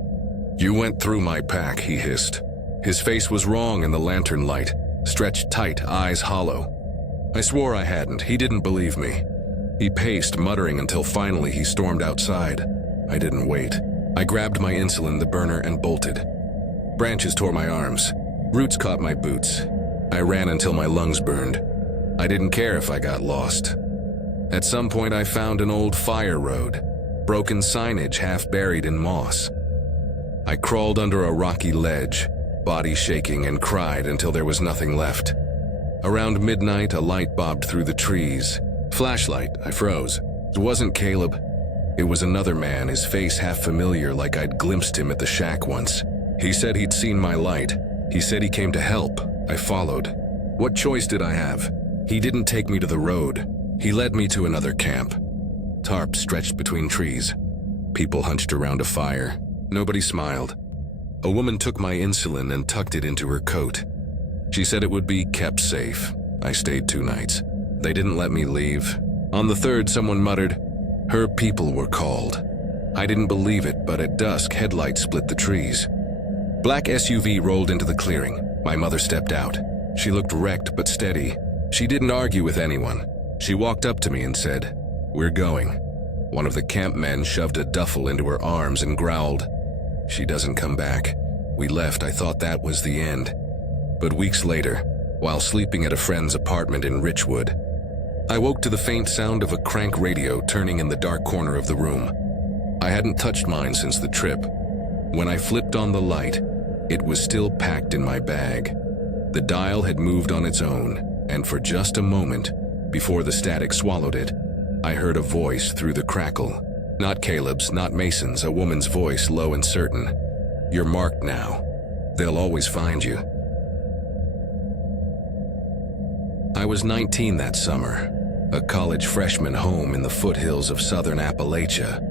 "You went through my pack," he hissed. His face was wrong in the lantern light, stretched tight, eyes hollow. I swore I hadn't. He didn't believe me. He paced, muttering until finally he stormed outside. I didn't wait. I grabbed my insulin, the burner, and bolted. Branches tore my arms. Roots caught my boots. I ran until my lungs burned. I didn't care if I got lost. At some point I found an old fire road, broken signage half buried in moss. I crawled under a rocky ledge, body shaking, and cried until there was nothing left. Around midnight, a light bobbed through the trees. Flashlight, I froze. It wasn't Caleb. It was another man, his face half familiar, like I'd glimpsed him at the shack once. He said he'd seen my light. He said he came to help. I followed. What choice did I have? He didn't take me to the road. He led me to another camp. Tarp stretched between trees. People hunched around a fire. Nobody smiled. A woman took my insulin and tucked it into her coat. She said it would be kept safe. I stayed 2 nights. They didn't let me leave. On the 3rd, someone muttered, "Her people were called." I didn't believe it, but at dusk, headlights split the trees. Black SUV rolled into the clearing. My mother stepped out. She looked wrecked but steady. She didn't argue with anyone. She walked up to me and said, "We're going." One of the camp men shoved a duffel into her arms and growled, "She doesn't come back." We left. I thought that was the end. But weeks later, while sleeping at a friend's apartment in Richwood, I woke to the faint sound of a crank radio turning in the dark corner of the room. I hadn't touched mine since the trip. When I flipped on the light, it was still packed in my bag. The dial had moved on its own, and for just a moment, before the static swallowed it, I heard a voice through the crackle. Not Caleb's, not Mason's, a woman's voice, low and certain. "You're marked now. They'll always find you." I was 19 that summer, a college freshman home in the foothills of southern Appalachia,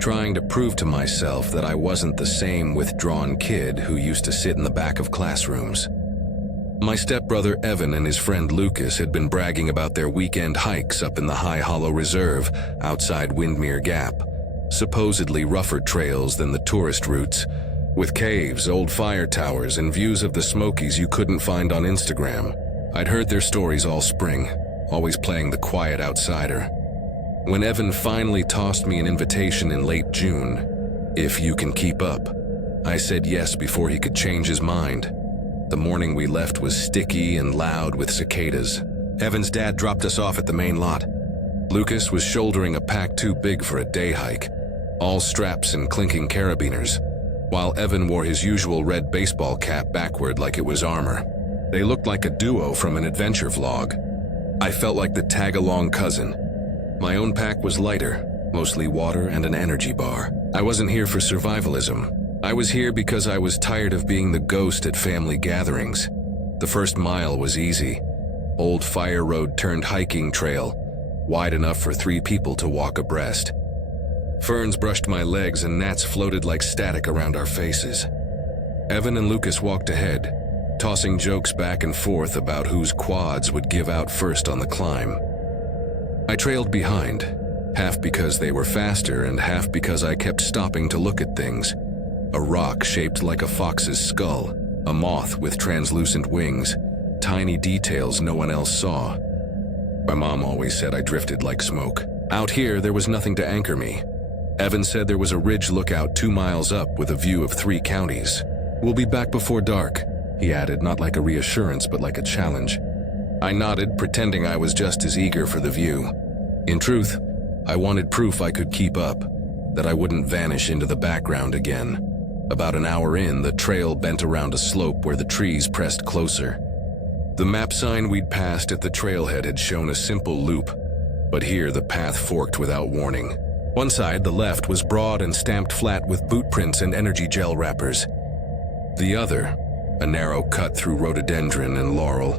trying to prove to myself that I wasn't the same withdrawn kid who used to sit in the back of classrooms. My stepbrother Evan and his friend Lucas had been bragging about their weekend hikes up in the High Hollow Reserve outside Windmere Gap, supposedly rougher trails than the tourist routes, with caves, old fire towers, and views of the Smokies you couldn't find on Instagram. I'd heard their stories all spring, always playing the quiet outsider. When Evan finally tossed me an invitation in late June, "If you can keep up," I said yes before he could change his mind. The morning we left was sticky and loud with cicadas. Evan's dad dropped us off at the main lot. Lucas was shouldering a pack too big for a day hike, all straps and clinking carabiners, while Evan wore his usual red baseball cap backward like it was armor. They looked like a duo from an adventure vlog. I felt like the tag-along cousin. My own pack was lighter, mostly water and an energy bar. I wasn't here for survivalism. I was here because I was tired of being the ghost at family gatherings. The first mile was easy. Old fire road turned hiking trail, wide enough for 3 people to walk abreast. Ferns brushed my legs and gnats floated like static around our faces. Evan and Lucas walked ahead, tossing jokes back and forth about whose quads would give out first on the climb. I trailed behind, half because they were faster and half because I kept stopping to look at things. A rock shaped like a fox's skull, a moth with translucent wings, tiny details no one else saw. My mom always said I drifted like smoke. Out here, there was nothing to anchor me. Evan said there was a ridge lookout 2 miles up with a view of 3 counties. "We'll be back before dark," he added, not like a reassurance but like a challenge. I nodded, pretending I was just as eager for the view. In truth, I wanted proof I could keep up, that I wouldn't vanish into the background again. About an hour in, the trail bent around a slope where the trees pressed closer. The map sign we'd passed at the trailhead had shown a simple loop, but here the path forked without warning. One side, the left, was broad and stamped flat with boot prints and energy gel wrappers. The other, a narrow cut through rhododendron and laurel,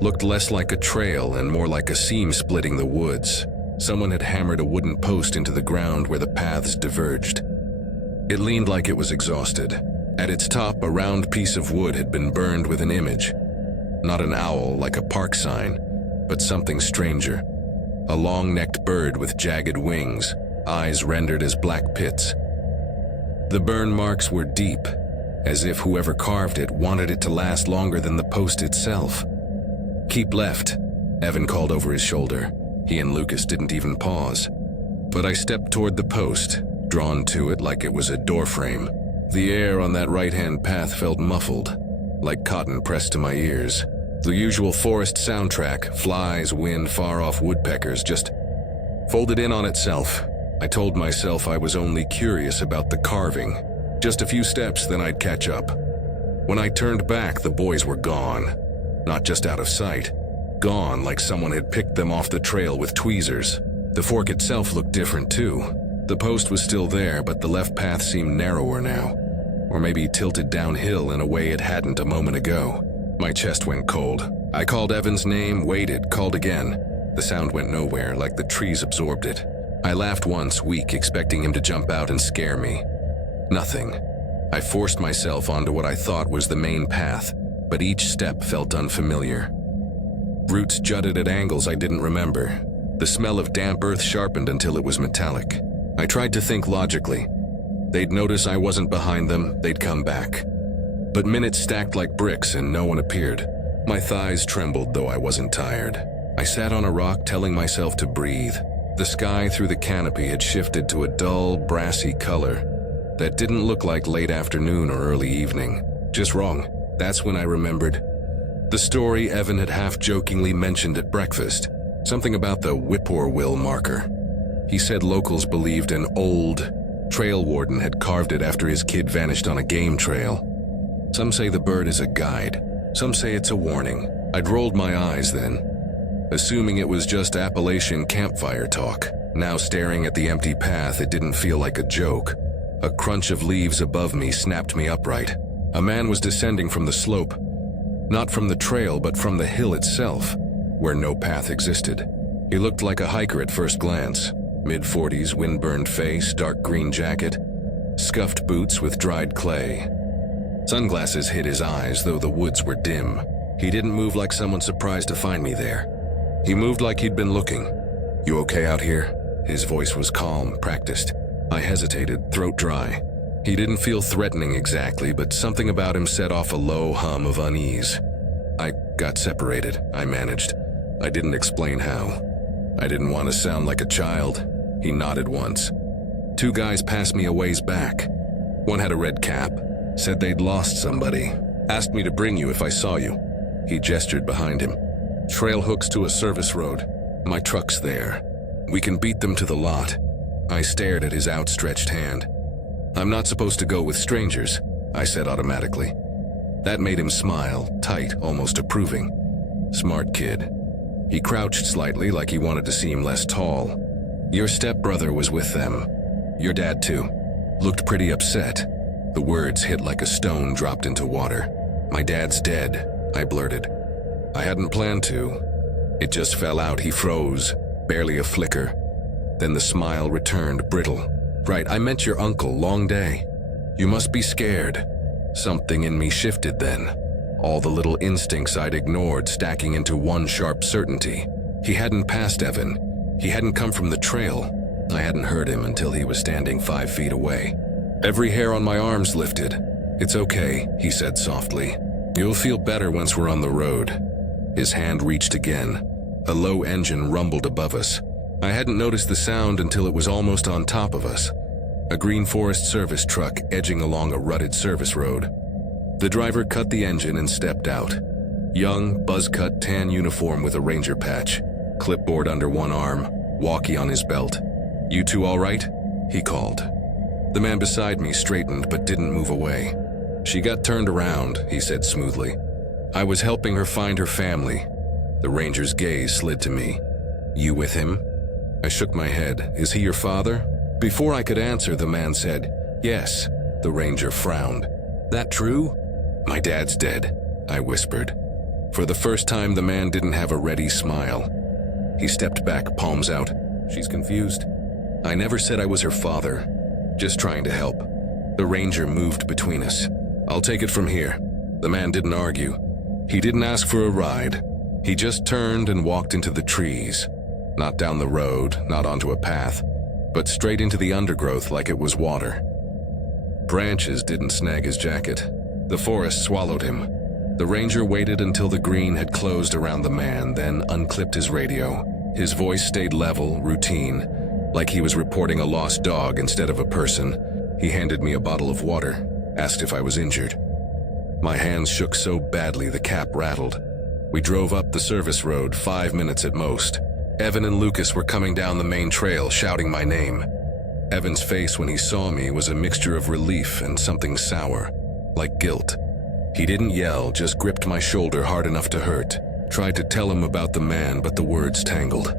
looked less like a trail and more like a seam splitting the woods. Someone had hammered a wooden post into the ground where the paths diverged. It leaned like it was exhausted. At its top, a round piece of wood had been burned with an image. Not an owl like a park sign, but something stranger. A long-necked bird with jagged wings, eyes rendered as black pits. The burn marks were deep, as if whoever carved it wanted it to last longer than the post itself. "Keep left," Evan called over his shoulder. He and Lucas didn't even pause. But I stepped toward the post, drawn to it like it was a doorframe. The air on that right-hand path felt muffled, like cotton pressed to my ears. The usual forest soundtrack, flies, wind, far-off woodpeckers, just folded in on itself. I told myself I was only curious about the carving. Just a few steps, then I'd catch up. When I turned back, the boys were gone. Not just out of sight. Gone like someone had picked them off the trail with tweezers. The fork itself looked different too. The post was still there, but the left path seemed narrower now. Or maybe tilted downhill in a way it hadn't a moment ago. My chest went cold. I called Evan's name, waited, called again. The sound went nowhere, like the trees absorbed it. I laughed once, weak, expecting him to jump out and scare me. Nothing. I forced myself onto what I thought was the main path, but each step felt unfamiliar. Roots jutted at angles I didn't remember. The smell of damp earth sharpened until it was metallic. I tried to think logically. They'd notice I wasn't behind them, they'd come back. But minutes stacked like bricks and no one appeared. My thighs trembled, though I wasn't tired. I sat on a rock, telling myself to breathe. The sky through the canopy had shifted to a dull, brassy color that didn't look like late afternoon or early evening. Just wrong. That's when I remembered. The story Evan had half-jokingly mentioned at breakfast, something about the whippoorwill marker. He said locals believed an old trail warden had carved it after his kid vanished on a game trail. Some say the bird is a guide, some say it's a warning. I'd rolled my eyes then, assuming it was just Appalachian campfire talk. Now staring at the empty path, it didn't feel like a joke. A crunch of leaves above me snapped me upright. A man was descending from the slope, not from the trail but from the hill itself, where no path existed. He looked like a hiker at first glance. Mid-40s, wind-burned face, dark green jacket, scuffed boots with dried clay. Sunglasses hid his eyes, though the woods were dim. He didn't move like someone surprised to find me there. He moved like he'd been looking. "You okay out here?" His voice was calm, practiced. I hesitated, throat dry. He didn't feel threatening exactly, but something about him set off a low hum of unease. "I got separated," I managed. I didn't explain how. I didn't want to sound like a child. He nodded once. "Two guys passed me a ways back. One had a red cap, said they'd lost somebody. Asked me to bring you if I saw you." He gestured behind him. "Trail hooks to a service road. My truck's there. We can beat them to the lot." I stared at his outstretched hand. "I'm not supposed to go with strangers," I said automatically. That made him smile, tight, almost approving. Smart kid. He crouched slightly like he wanted to seem less tall. "Your stepbrother was with them. Your dad too. Looked pretty upset." The words hit like a stone dropped into water. "My dad's dead," I blurted. I hadn't planned to. It just fell out. He froze, barely a flicker. Then the smile returned, brittle. "Right, I meant your uncle. Long day. You must be scared." Something in me shifted then. All the little instincts I'd ignored stacking into one sharp certainty. He hadn't passed Evan. He hadn't come from the trail. I hadn't heard him until he was standing 5 feet away. Every hair on my arms lifted. "It's okay," he said softly. "You'll feel better once we're on the road." His hand reached again. A low engine rumbled above us. I hadn't noticed the sound until it was almost on top of us. A green Forest Service truck edging along a rutted service road. The driver cut the engine and stepped out. Young, buzz-cut tan uniform with a ranger patch, clipboard under one arm, walkie on his belt. "You two all right?" he called. The man beside me straightened but didn't move away. "She got turned around," he said smoothly. "I was helping her find her family." The ranger's gaze slid to me. "You with him?" I shook my head. "Is he your father?" Before I could answer, the man said, "Yes." The ranger frowned. "That true?" "My dad's dead," I whispered. For the first time, the man didn't have a ready smile. He stepped back, palms out. "She's confused." "I never said I was her father. Just trying to help." The ranger moved between us. "I'll take it from here." The man didn't argue. He didn't ask for a ride. He just turned and walked into the trees. Not down the road, not onto a path, but straight into the undergrowth like it was water. Branches didn't snag his jacket. The forest swallowed him. The ranger waited until the green had closed around the man, then unclipped his radio. His voice stayed level, routine, like he was reporting a lost dog instead of a person. He handed me a bottle of water, asked if I was injured. My hands shook so badly the cap rattled. We drove up the service road, 5 minutes at most. Evan and Lucas were coming down the main trail, shouting my name. Evan's face when he saw me was a mixture of relief and something sour, like guilt. He didn't yell, just gripped my shoulder hard enough to hurt. Tried to tell him about the man, but the words tangled.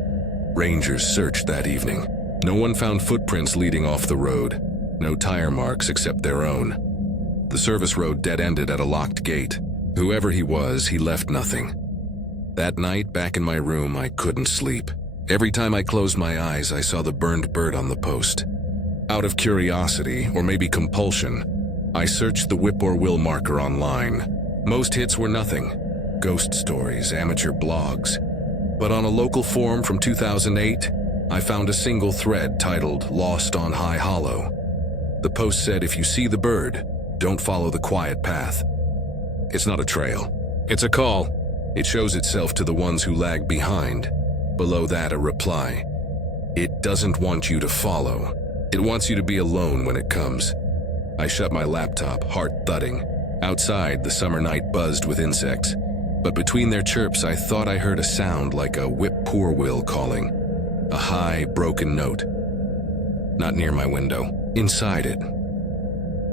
Rangers searched that evening. No one found footprints leading off the road. No tire marks except their own. The service road dead-ended at a locked gate. Whoever he was, he left nothing. That night, back in my room, I couldn't sleep. Every time I closed my eyes, I saw the burned bird on the post. Out of curiosity, or maybe compulsion, I searched the whippoorwill marker online. Most hits were nothing. Ghost stories, amateur blogs. But on a local forum from 2008, I found a single thread titled "Lost on High Hollow." The post said, "If you see the bird, don't follow the quiet path." It's not a trail. It's a call. It shows itself to the ones who lag behind. Below that, a reply. It doesn't want you to follow. It wants you to be alone when it comes. I shut my laptop, heart thudding. Outside, the summer night buzzed with insects. But between their chirps, I thought I heard a sound like a whip-poor-will calling, a high, broken note. Not near my window, inside it.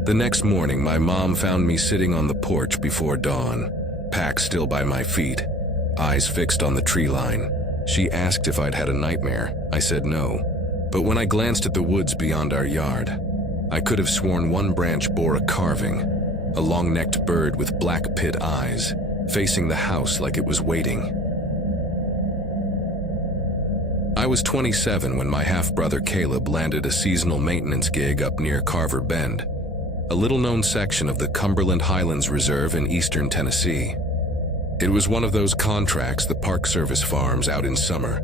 The next morning, my mom found me sitting on the porch before dawn, pack still by my feet, eyes fixed on the tree line. She asked if I'd had a nightmare. I said no. But when I glanced at the woods beyond our yard, I could have sworn one branch bore a carving, a long-necked bird with black pit eyes, facing the house like it was waiting. I was 27 when my half-brother Caleb landed a seasonal maintenance gig up near Carver Bend, a little-known section of the Cumberland Highlands Reserve in eastern Tennessee. It was one of those contracts the Park Service farms out in summer,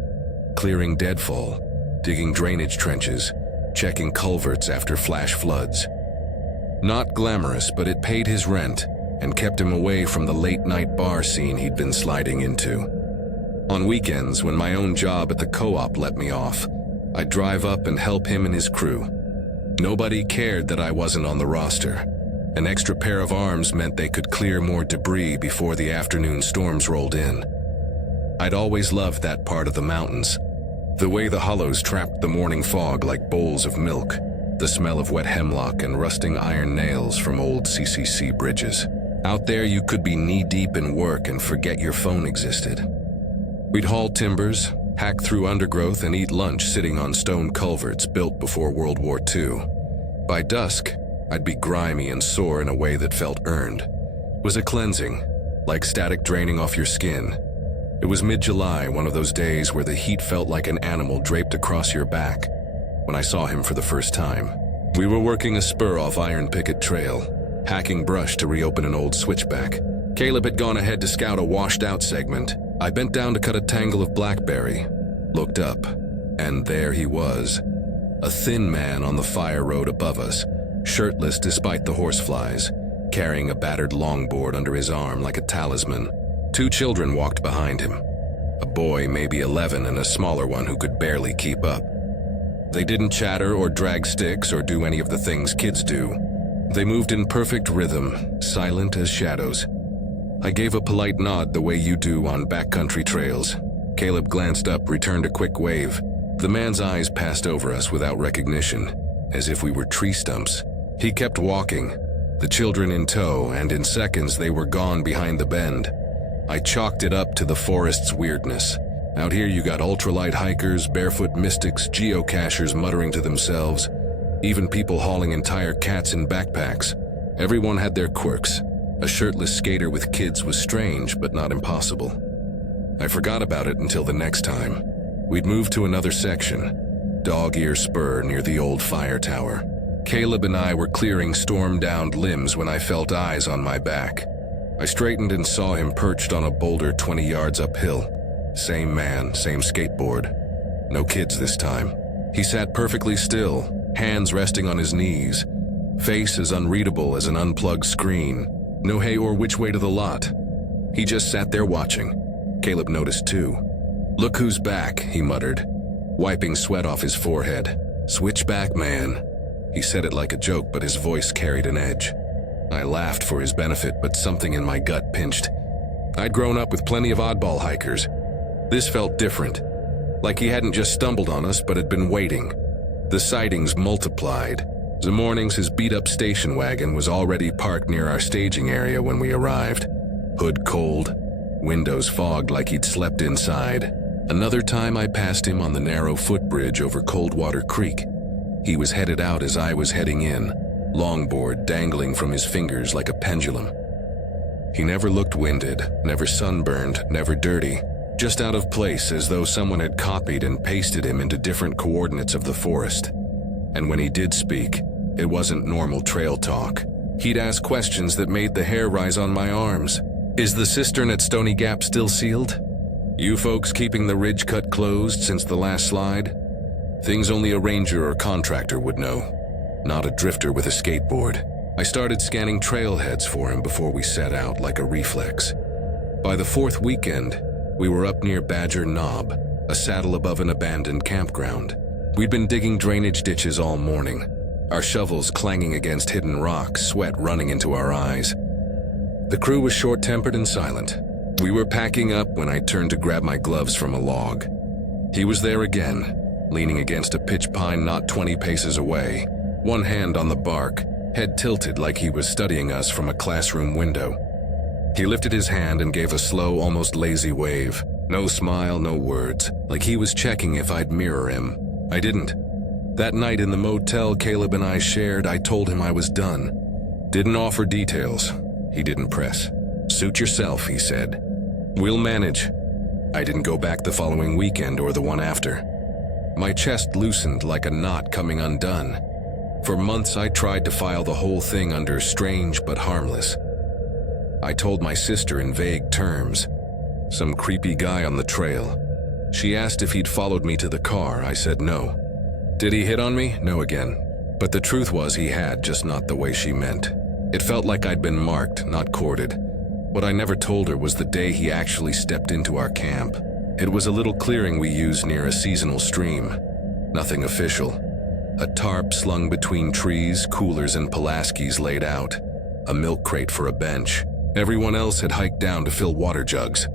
clearing deadfall, digging drainage trenches, checking culverts after flash floods. Not glamorous, but it paid his rent and kept him away from the late-night bar scene he'd been sliding into. On weekends, when my own job at the co-op let me off, I'd drive up and help him and his crew. Nobody cared that I wasn't on the roster. An extra pair of arms meant they could clear more debris before the afternoon storms rolled in. I'd always loved that part of the mountains. The way the hollows trapped the morning fog like bowls of milk, the smell of wet hemlock and rusting iron nails from old CCC bridges. Out there you could be knee-deep in work and forget your phone existed. We'd haul timbers, hack through undergrowth and eat lunch sitting on stone culverts built before World War II. By dusk, I'd be grimy and sore in a way that felt earned. It was a cleansing, like static draining off your skin. It was mid-July, one of those days where the heat felt like an animal draped across your back, when I saw him for the first time. We were working a spur off Iron Picket Trail, hacking brush to reopen an old switchback. Caleb had gone ahead to scout a washed-out segment. I bent down to cut a tangle of blackberry, looked up, and there he was. A thin man on the fire road above us, shirtless despite the horseflies, carrying a battered longboard under his arm like a talisman. 2 children walked behind him, a boy maybe 11 and a smaller one who could barely keep up. They didn't chatter or drag sticks or do any of the things kids do. They moved in perfect rhythm, silent as shadows. I gave a polite nod the way you do on backcountry trails. Caleb glanced up, returned a quick wave. The man's eyes passed over us without recognition, as if we were tree stumps. He kept walking, the children in tow, and in seconds they were gone behind the bend. I chalked it up to the forest's weirdness. Out here you got ultralight hikers, barefoot mystics, geocachers muttering to themselves, even people hauling entire cats in backpacks. Everyone had their quirks. A shirtless skater with kids was strange, but not impossible. I forgot about it until the next time. We'd moved to another section, dog-ear spur near the old fire tower. Caleb and I were clearing storm-downed limbs when I felt eyes on my back. I straightened and saw him perched on a boulder 20 yards uphill. Same man, same skateboard. No kids this time. He sat perfectly still, hands resting on his knees, face as unreadable as an unplugged screen. No hey or which way to the lot. He just sat there watching. Caleb noticed too. "Look who's back," he muttered, wiping sweat off his forehead. "Switchback man." He said it like a joke, but his voice carried an edge. I laughed for his benefit, but something in my gut pinched. I'd grown up with plenty of oddball hikers. This felt different, like he hadn't just stumbled on us, but had been waiting. The sightings multiplied. The mornings, his beat-up station wagon was already parked near our staging area when we arrived. Hood cold, windows fogged like he'd slept inside. Another time I passed him on the narrow footbridge over Coldwater Creek. He was headed out as I was heading in, longboard dangling from his fingers like a pendulum. He never looked winded, never sunburned, never dirty, just out of place, as though someone had copied and pasted him into different coordinates of the forest. And when he did speak, it wasn't normal trail talk. He'd ask questions that made the hair rise on my arms. "Is the cistern at Stony Gap still sealed? You folks keeping the ridge cut closed since the last slide?" Things only a ranger or contractor would know, not a drifter with a skateboard. I started scanning trailheads for him before we set out like a reflex. By the 4th weekend, we were up near Badger Knob, a saddle above an abandoned campground. We'd been digging drainage ditches all morning, our shovels clanging against hidden rocks, sweat running into our eyes. The crew was short-tempered and silent. We were packing up when I turned to grab my gloves from a log. He was there again, leaning against a pitch pine not 20 paces away, one hand on the bark, head tilted like he was studying us from a classroom window. He lifted his hand and gave a slow, almost lazy wave. No smile, no words, like he was checking if I'd mirror him. I didn't. That night in the motel Caleb and I shared, I told him I was done. Didn't offer details. He didn't press. Suit yourself, he said. We'll manage. I didn't go back the following weekend or the one after. My chest loosened like a knot coming undone. For months I tried to file the whole thing under strange but harmless. I told my sister in vague terms. Some creepy guy on the trail. She asked if he'd followed me to the car. I said no. Did he hit on me? No again. But the truth was he had, just not the way she meant. It felt like I'd been marked, not courted. What I never told her was the day he actually stepped into our camp. It was a little clearing we used near a seasonal stream. Nothing official. A tarp slung between trees, coolers and Pulaskis laid out. A milk crate for a bench. Everyone else had hiked down to fill water jugs.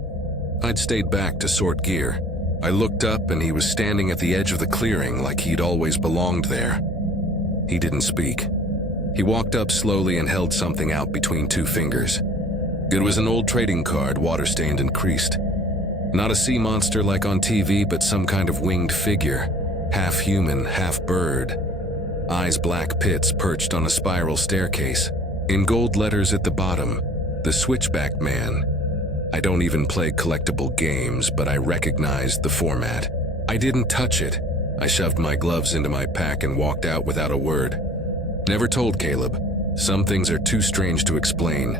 I'd stayed back to sort gear. I looked up and he was standing at the edge of the clearing like he'd always belonged there. He didn't speak. He walked up slowly and held something out between two fingers. It was an old trading card, water-stained and creased. Not a sea monster like on TV, but some kind of winged figure. Half human, half bird. Eyes black pits perched on a spiral staircase. In gold letters at the bottom, the Switchback Man. I don't even play collectible games, but I recognized the format. I didn't touch it. I shoved my gloves into my pack and walked out without a word. Never told Caleb. Some things are too strange to explain.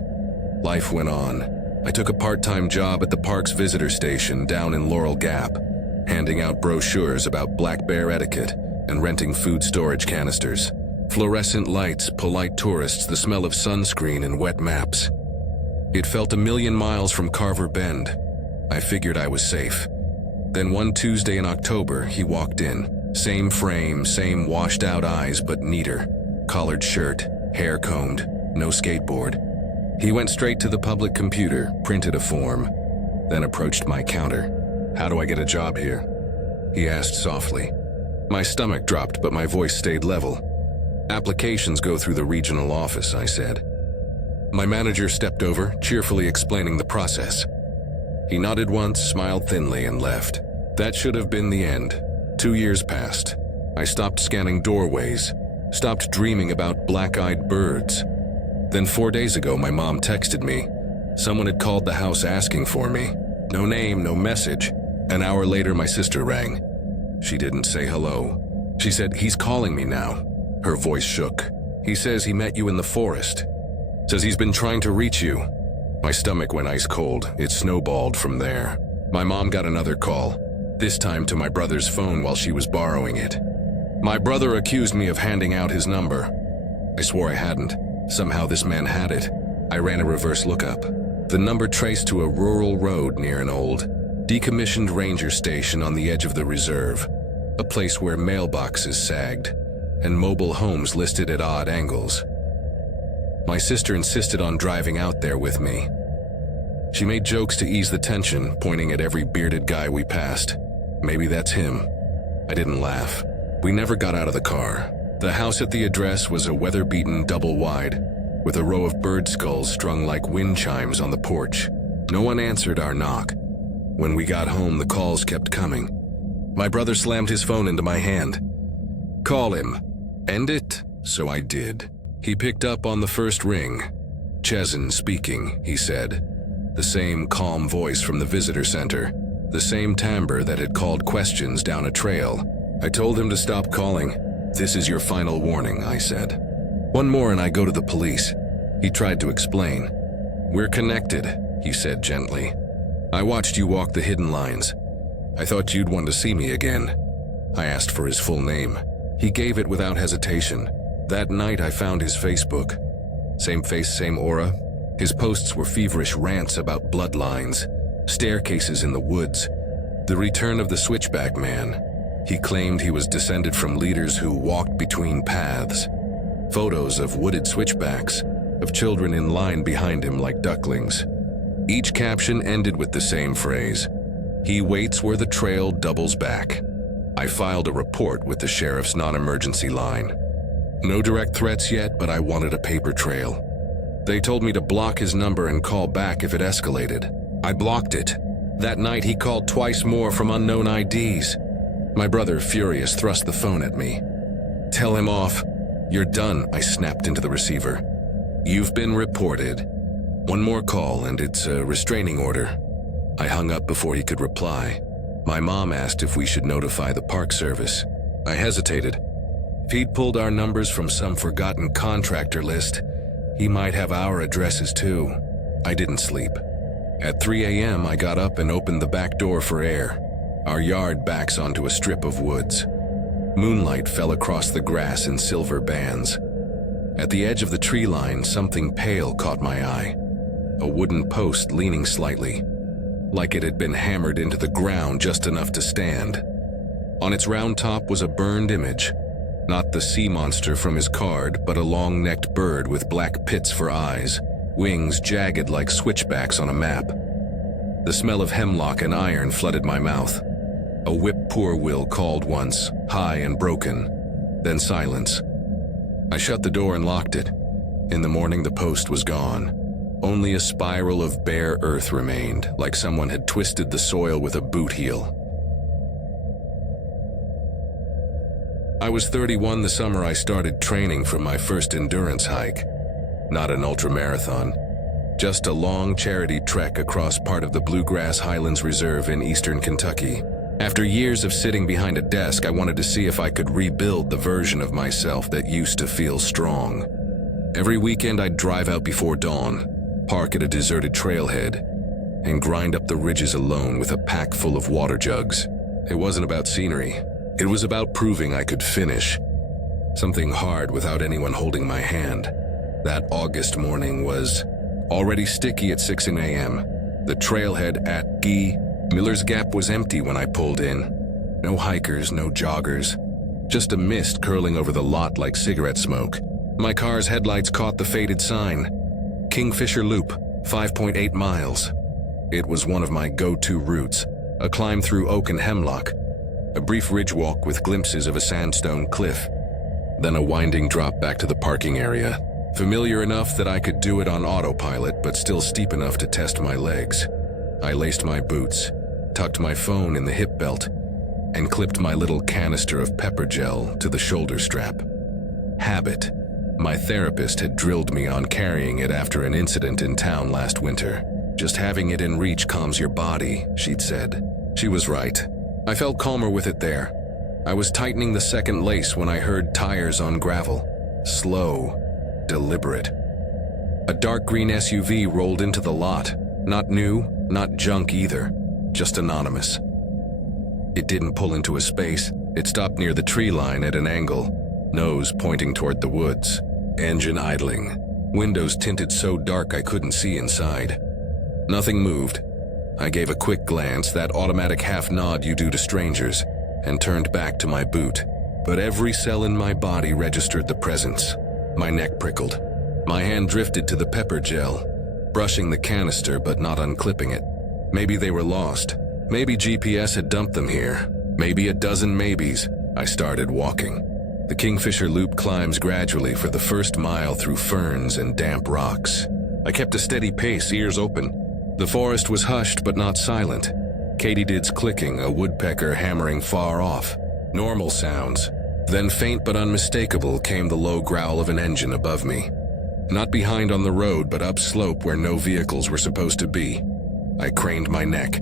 Life went on. I took a part-time job at the park's visitor station down in Laurel Gap, handing out brochures about black bear etiquette and renting food storage canisters. Fluorescent lights, polite tourists, the smell of sunscreen and wet maps. It felt a million miles from Carver Bend. I figured I was safe. Then one Tuesday in October, he walked in. Same frame, same washed-out eyes, but neater. Collared shirt, hair combed, no skateboard. He went straight to the public computer, printed a form, then approached my counter. "How do I get a job here?" he asked softly. My stomach dropped, but my voice stayed level. "Applications go through the regional office," I said. My manager stepped over, cheerfully explaining the process. He nodded once, smiled thinly, and left. That should have been the end. 2 years passed. I stopped scanning doorways, stopped dreaming about black-eyed birds. Then 4 days ago, my mom texted me. Someone had called the house asking for me. No name, no message. An hour later, my sister rang. She didn't say hello. She said, "He's calling me now." Her voice shook. "He says he met you in the forest. Says he's been trying to reach you." My stomach went ice cold. It snowballed from there. My mom got another call, this time to my brother's phone while she was borrowing it. My brother accused me of handing out his number. I swore I hadn't. Somehow this man had it. I ran a reverse lookup. The number traced to a rural road near an old, decommissioned ranger station on the edge of the reserve, a place where mailboxes sagged, and mobile homes listed at odd angles. My sister insisted on driving out there with me. She made jokes to ease the tension, pointing at every bearded guy we passed. Maybe that's him. I didn't laugh. We never got out of the car. The house at the address was a weather-beaten double-wide, with a row of bird skulls strung like wind chimes on the porch. No one answered our knock. When we got home, the calls kept coming. My brother slammed his phone into my hand. "Call him. End it?" So I did. He picked up on the first ring. "Chesin speaking," he said. The same calm voice from the visitor center. The same timbre that had called questions down a trail. I told him to stop calling. "This is your final warning," I said. "One more and I go to the police." He tried to explain. "We're connected," he said gently. "I watched you walk the hidden lines. I thought you'd want to see me again." I asked for his full name. He gave it without hesitation. That night I found his Facebook. Same face, same aura. His posts were feverish rants about bloodlines, staircases in the woods, the return of the Switchback Man. He claimed he was descended from leaders who walked between paths. Photos of wooded switchbacks, of children in line behind him like ducklings. Each caption ended with the same phrase: "He waits where the trail doubles back." I filed a report with the sheriff's non-emergency line. No direct threats yet, but I wanted a paper trail. They told me to block his number and call back if it escalated. I blocked it. That night he called twice more from unknown IDs. My brother, furious, thrust the phone at me. "Tell him off. You're done," I snapped into the receiver. "You've been reported. One more call and it's a restraining order." I hung up before he could reply. My mom asked if we should notify the Park Service. I hesitated. If he'd pulled our numbers from some forgotten contractor list, he might have our addresses too. I didn't sleep. At 3 a.m., I got up and opened the back door for air. Our yard backs onto a strip of woods. Moonlight fell across the grass in silver bands. At the edge of the tree line, something pale caught my eye. A wooden post leaning slightly, like it had been hammered into the ground just enough to stand. On its round top was a burned image. Not the sea monster from his card, but a long-necked bird with black pits for eyes, wings jagged like switchbacks on a map. The smell of hemlock and iron flooded my mouth. A whip-poor-will called once, high and broken, then silence. I shut the door and locked it. In the morning, the post was gone. Only a spiral of bare earth remained, like someone had twisted the soil with a boot heel. I was 31 the summer I started training for my first endurance hike. Not an ultramarathon, just a long charity trek across part of the Bluegrass Highlands Reserve in eastern Kentucky. After years of sitting behind a desk, I wanted to see if I could rebuild the version of myself that used to feel strong. Every weekend I'd drive out before dawn, park at a deserted trailhead, and grind up the ridges alone with a pack full of water jugs. It wasn't about scenery. It was about proving I could finish something hard without anyone holding my hand. That August morning was already sticky at 6 a.m. The trailhead at Miller's Gap was empty when I pulled in. No hikers, no joggers. Just a mist curling over the lot like cigarette smoke. My car's headlights caught the faded sign. Kingfisher Loop, 5.8 miles. It was one of my go-to routes, a climb through oak and hemlock, a brief ridge walk with glimpses of a sandstone cliff, then a winding drop back to the parking area. Familiar enough that I could do it on autopilot, but still steep enough to test my legs. I laced my boots, tucked my phone in the hip belt, and clipped my little canister of pepper gel to the shoulder strap. Habit. My therapist had drilled me on carrying it after an incident in town last winter. Just having it in reach calms your body, she'd said. She was right. I felt calmer with it there. I was tightening the second lace when I heard tires on gravel. Slow, deliberate. A dark green SUV rolled into the lot. Not new, not junk either, just anonymous. It didn't pull into a space. It stopped near the tree line at an angle, nose pointing toward the woods. Engine idling. Windows tinted so dark I couldn't see inside. Nothing moved. I gave a quick glance, that automatic half-nod you do to strangers, and turned back to my boot. But every cell in my body registered the presence. My neck prickled. My hand drifted to the pepper gel, brushing the canister but not unclipping it. Maybe they were lost. Maybe GPS had dumped them here. Maybe a dozen maybes. I started walking. The Kingfisher Loop climbs gradually for the first mile through ferns and damp rocks. I kept a steady pace, ears open. The forest was hushed but not silent. Katydids clicking, a woodpecker hammering far off. Normal sounds. Then faint but unmistakable came the low growl of an engine above me. Not behind on the road, but upslope where no vehicles were supposed to be. I craned my neck.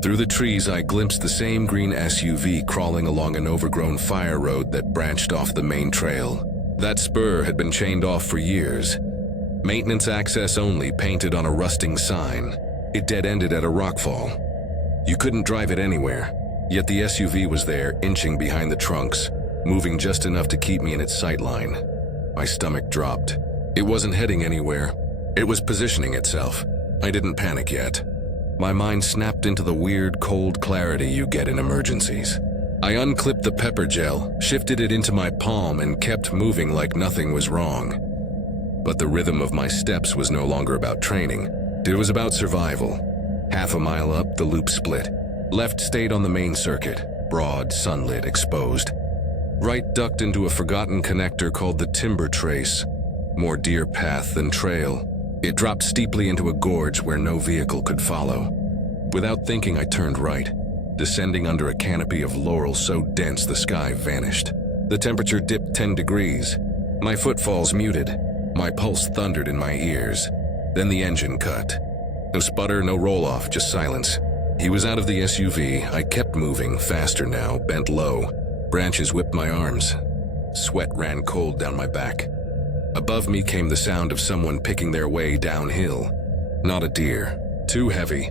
Through the trees, I glimpsed the same green SUV crawling along an overgrown fire road that branched off the main trail. That spur had been chained off for years. Maintenance access only, painted on a rusting sign. It dead-ended at a rockfall. You couldn't drive it anywhere, yet the SUV was there, inching behind the trunks, moving just enough to keep me in its sightline. My stomach dropped. It wasn't heading anywhere. It was positioning itself. I didn't panic yet. My mind snapped into the weird, cold clarity you get in emergencies. I unclipped the pepper gel, shifted it into my palm, and kept moving like nothing was wrong. But the rhythm of my steps was no longer about training. It was about survival. Half a mile up, the loop split. Left stayed on the main circuit, broad, sunlit, exposed. Right ducked into a forgotten connector called the Timber Trace, more deer path than trail. It dropped steeply into a gorge where no vehicle could follow. Without thinking, I turned right, descending under a canopy of laurel so dense the sky vanished. The temperature dipped 10 degrees. My footfalls muted. My pulse thundered in my ears. Then the engine cut. No sputter, no roll-off, just silence. He was out of the SUV. I kept moving, faster now, bent low. Branches whipped my arms. Sweat ran cold down my back. Above me came the sound of someone picking their way downhill. Not a deer. Too heavy.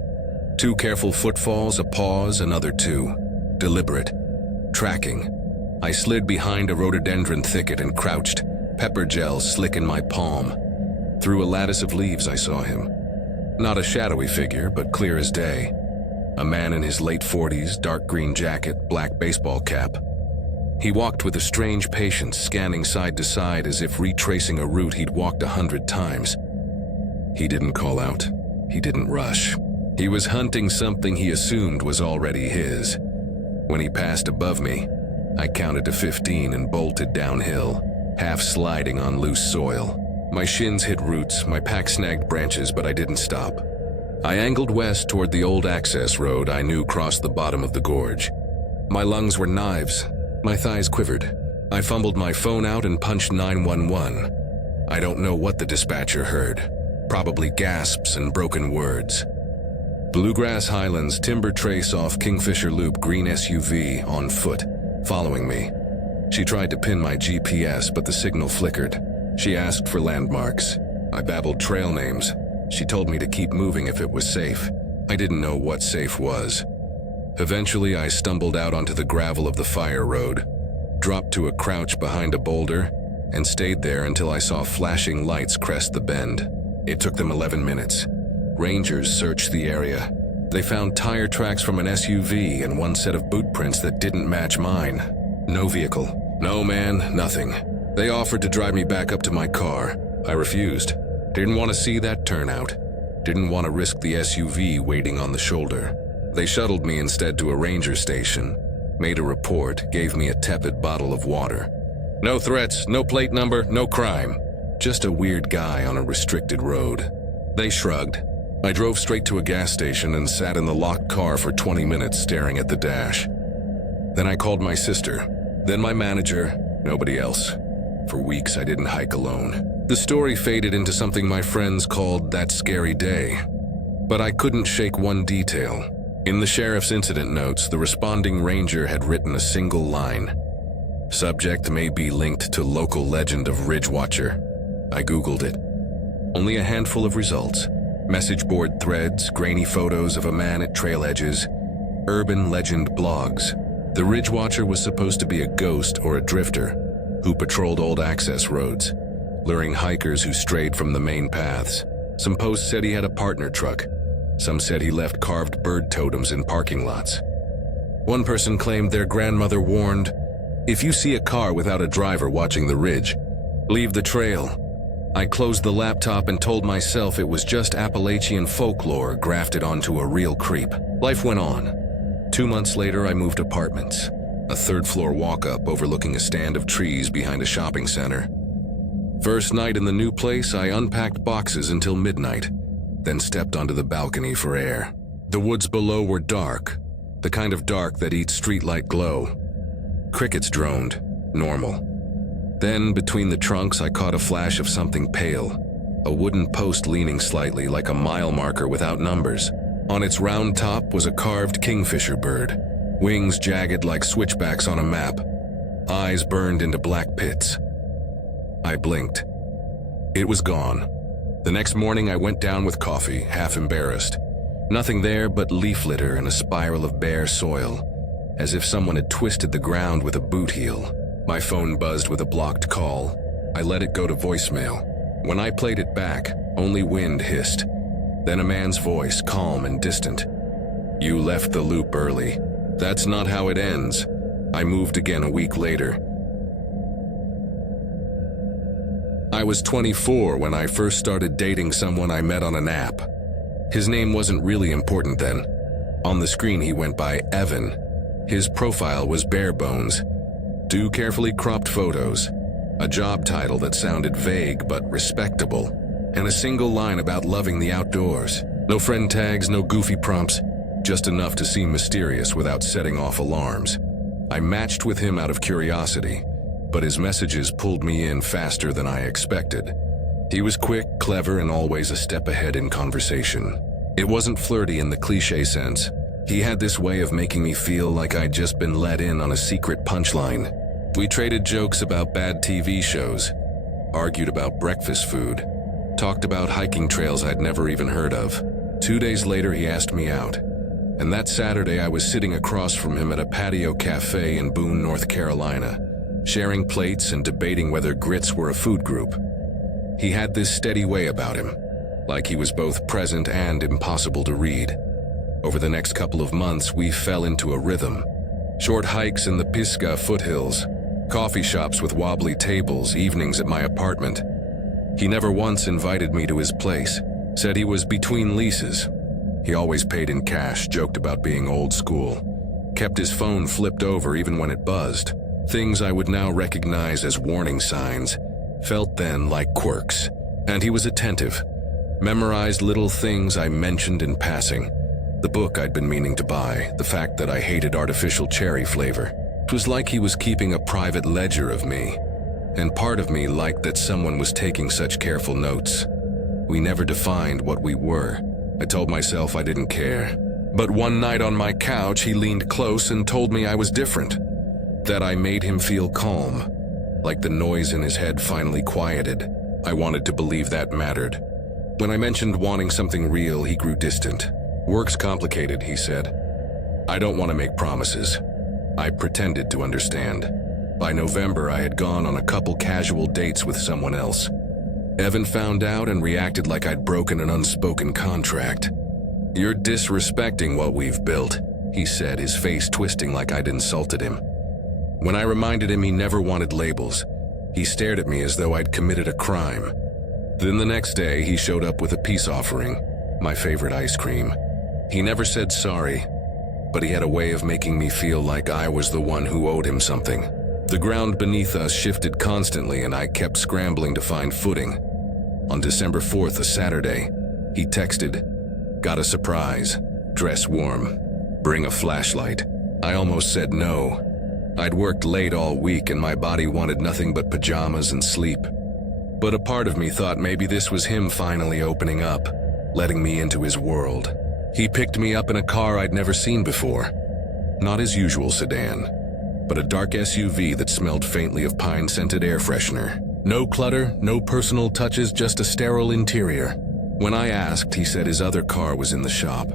2 careful footfalls, a pause, another 2. Deliberate. Tracking. I slid behind a rhododendron thicket and crouched, pepper gel slick in my palm. Through a lattice of leaves I saw him. Not a shadowy figure, but clear as day. A man in his late 40s, dark green jacket, black baseball cap. He walked with a strange patience, scanning side to side as if retracing a route he'd walked 100 times. He didn't call out. He didn't rush. He was hunting something he assumed was already his. When he passed above me, I counted to 15 and bolted downhill, half sliding on loose soil. My shins hit roots, my pack snagged branches, but I didn't stop. I angled west toward the old access road I knew crossed the bottom of the gorge. My lungs were knives. My thighs quivered. I fumbled my phone out and punched 911. I don't know what the dispatcher heard. Probably gasps and broken words. Bluegrass Highlands, Timber Trace off Kingfisher Loop, green SUV, on foot, following me. She tried to pin my GPS, but the signal flickered. She asked for landmarks. I babbled trail names. She told me to keep moving if it was safe. I didn't know what safe was. Eventually, I stumbled out onto the gravel of the fire road, dropped to a crouch behind a boulder, and stayed there until I saw flashing lights crest the bend. It took them 11 minutes. Rangers searched the area. They found tire tracks from an SUV and 1 set of boot prints that didn't match mine. No vehicle. No man, nothing. They offered to drive me back up to my car. I refused. Didn't want to see that turnout. Didn't want to risk the SUV waiting on the shoulder. They shuttled me instead to a ranger station, made a report, gave me a tepid bottle of water. No threats, no plate number, no crime. Just a weird guy on a restricted road. They shrugged. I drove straight to a gas station and sat in the locked car for 20 minutes staring at the dash. Then I called my sister, then my manager, nobody else. For weeks I didn't hike alone. The story faded into something my friends called that scary day. But I couldn't shake one detail. In the sheriff's incident notes, the responding ranger had written a single line. Subject may be linked to local legend of Ridge Watcher. I Googled it. Only a handful of results. Message board threads, grainy photos of a man at trail edges, urban legend blogs. The Ridge Watcher was supposed to be a ghost or a drifter who patrolled old access roads, luring hikers who strayed from the main paths. Some posts said he had a partner truck. Some said he left carved bird totems in parking lots. One person claimed their grandmother warned, "If you see a car without a driver watching the ridge, leave the trail." I closed the laptop and told myself it was just Appalachian folklore grafted onto a real creep. Life went on. 2 months later, I moved apartments. A 3rd-floor walk-up overlooking a stand of trees behind a shopping center. First night in the new place, I unpacked boxes until midnight, then stepped onto the balcony for air. The woods below were dark, the kind of dark that eats streetlight glow. Crickets droned, normal. Then, between the trunks, I caught a flash of something pale, a wooden post leaning slightly like a mile marker without numbers. On its round top was a carved kingfisher bird, wings jagged like switchbacks on a map, eyes burned into black pits. I blinked. It was gone. The next morning, I went down with coffee, half embarrassed. Nothing there but leaf litter and a spiral of bare soil, as if someone had twisted the ground with a boot heel. My phone buzzed with a blocked call. I let it go to voicemail. When I played it back, only wind hissed. Then a man's voice, calm and distant. "You left the loop early. That's not how it ends." I moved again a week later. I was 24 when I first started dating someone I met on an app. His name wasn't really important then. On the screen he went by Evan. His profile was bare bones. 2 carefully cropped photos, a job title that sounded vague but respectable, and a single line about loving the outdoors. No friend tags, no goofy prompts, just enough to seem mysterious without setting off alarms. I matched with him out of curiosity, but his messages pulled me in faster than I expected. He was quick, clever, and always a step ahead in conversation. It wasn't flirty in the cliché sense. He had this way of making me feel like I'd just been let in on a secret punchline. We traded jokes about bad TV shows, argued about breakfast food, talked about hiking trails I'd never even heard of. 2 days later, he asked me out, and that Saturday I was sitting across from him at a patio cafe in Boone, North Carolina, sharing plates and debating whether grits were a food group. He had this steady way about him, like he was both present and impossible to read. Over the next couple of months, we fell into a rhythm. Short hikes in the Pisgah foothills, coffee shops with wobbly tables, evenings at my apartment. He never once invited me to his place, said he was between leases. He always paid in cash, joked about being old school, kept his phone flipped over even when it buzzed. Things I would now recognize as warning signs, felt then like quirks. And he was attentive, memorized little things I mentioned in passing. The book I'd been meaning to buy, the fact that I hated artificial cherry flavor. It was like he was keeping a private ledger of me, and part of me liked that someone was taking such careful notes. We never defined what we were. I told myself I didn't care. But one night on my couch, he leaned close and told me I was different, that I made him feel calm, like the noise in his head finally quieted. I wanted to believe that mattered. When I mentioned wanting something real, he grew distant. "Work's complicated," he said. "I don't want to make promises." I pretended to understand. By November, I had gone on a couple casual dates with someone else. Evan found out and reacted like I'd broken an unspoken contract. "You're disrespecting what we've built," he said, his face twisting like I'd insulted him. When I reminded him he never wanted labels, he stared at me as though I'd committed a crime. Then the next day, he showed up with a peace offering, my favorite ice cream. He never said sorry, but he had a way of making me feel like I was the one who owed him something. The ground beneath us shifted constantly, and I kept scrambling to find footing. On December 4th, a Saturday, he texted, "Got a surprise. Dress warm. Bring a flashlight." I almost said no. I'd worked late all week and my body wanted nothing but pajamas and sleep. But a part of me thought maybe this was him finally opening up, letting me into his world. He picked me up in a car I'd never seen before. Not his usual sedan, but a dark SUV that smelled faintly of pine-scented air freshener. No clutter, no personal touches, just a sterile interior. When I asked, he said his other car was in the shop.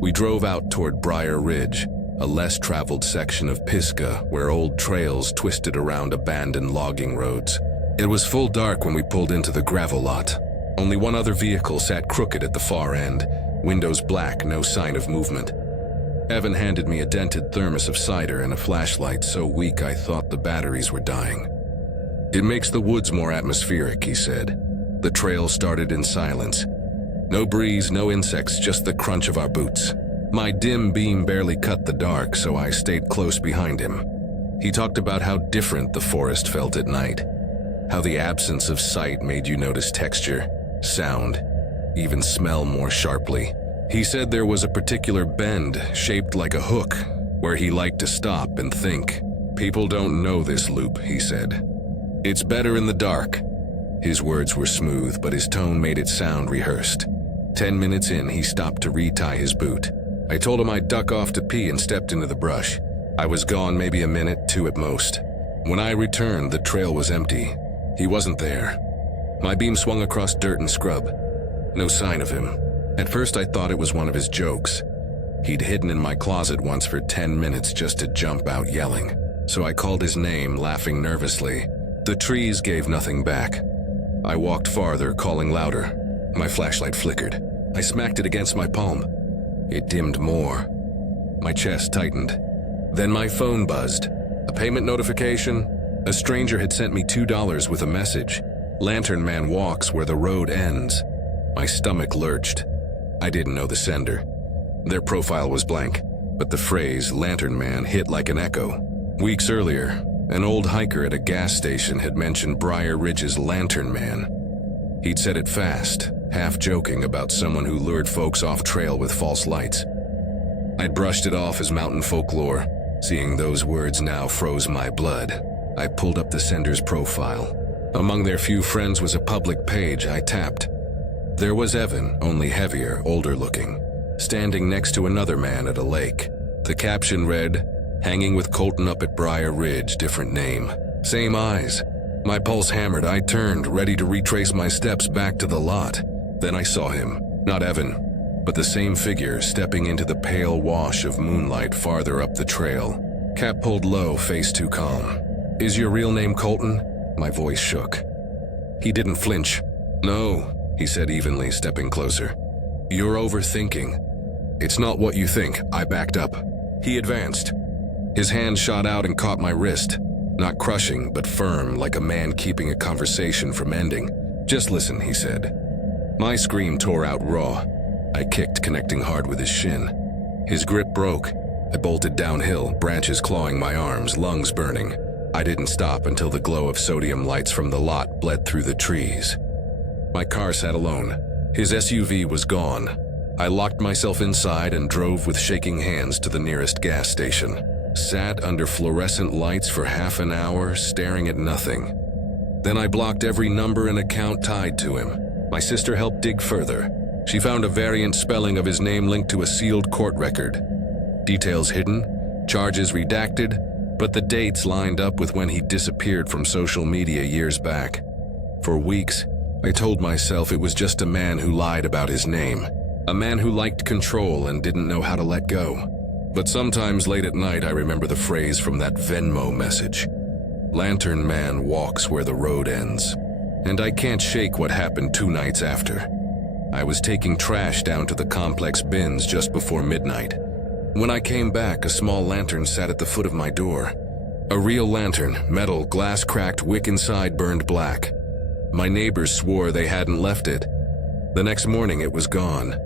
We drove out toward Briar Ridge, a less-traveled section of Pisgah where old trails twisted around abandoned logging roads. It was full dark when we pulled into the gravel lot. Only one other vehicle sat crooked at the far end, windows black, no sign of movement. Evan handed me a dented thermos of cider and a flashlight so weak I thought the batteries were dying. "It makes the woods more atmospheric," he said. The trail started in silence. No breeze, no insects, just the crunch of our boots. My dim beam barely cut the dark, so I stayed close behind him. He talked about how different the forest felt at night, how the absence of sight made you notice texture, sound, even smell more sharply. He said there was a particular bend, shaped like a hook, where he liked to stop and think. "People don't know this loop," he said. "It's better in the dark." His words were smooth, but his tone made it sound rehearsed. 10 minutes in, he stopped to retie his boot. I told him I'd duck off to pee and stepped into the brush. I was gone maybe a minute, 2 at most. When I returned, the trail was empty. He wasn't there. My beam swung across dirt and scrub. No sign of him. At first I thought it was one of his jokes. He'd hidden in my closet once for 10 minutes just to jump out yelling. So I called his name, laughing nervously. The trees gave nothing back. I walked farther, calling louder. My flashlight flickered. I smacked it against my palm. It dimmed more. My chest tightened. Then my phone buzzed. A payment notification? A stranger had sent me $2 with a message. "Lantern Man walks where the road ends." My stomach lurched. I didn't know the sender. Their profile was blank, but the phrase Lantern Man hit like an echo. Weeks earlier, an old hiker at a gas station had mentioned Briar Ridge's Lantern Man. He'd said it fast, half joking about someone who lured folks off trail with false lights. I'd brushed it off as mountain folklore. Seeing those words now froze my blood. I pulled up the sender's profile. Among their few friends was a public page I tapped. There was Evan, only heavier, older looking, standing next to another man at a lake. The caption read, "Hanging with Colton up at Briar Ridge, different name. Same eyes." My pulse hammered. I turned, ready to retrace my steps back to the lot. Then I saw him. Not Evan, but the same figure stepping into the pale wash of moonlight farther up the trail. Cap pulled low, face too calm. "Is your real name Colton?" My voice shook. He didn't flinch. "No," he said evenly, stepping closer. "You're overthinking. It's not what you think." I backed up. He advanced. His hand shot out and caught my wrist. Not crushing, but firm, like a man keeping a conversation from ending. "Just listen," he said. My scream tore out raw. I kicked, connecting hard with his shin. His grip broke. I bolted downhill, branches clawing my arms, lungs burning. I didn't stop until the glow of sodium lights from the lot bled through the trees. My car sat alone. His SUV was gone. I locked myself inside and drove with shaking hands to the nearest gas station. Sat under fluorescent lights for half an hour, staring at nothing. Then I blocked every number and account tied to him. My sister helped dig further. She found a variant spelling of his name linked to a sealed court record. Details hidden, charges redacted, but the dates lined up with when he disappeared from social media years back. For weeks, I told myself it was just a man who lied about his name. A man who liked control and didn't know how to let go. But sometimes late at night I remember the phrase from that Venmo message. Lantern Man walks where the road ends. And I can't shake what happened 2 nights after. I was taking trash down to the complex bins just before midnight. When I came back, a small lantern sat at the foot of my door. A real lantern, metal, glass cracked, wick inside burned black. My neighbors swore they hadn't left it. The next morning it was gone.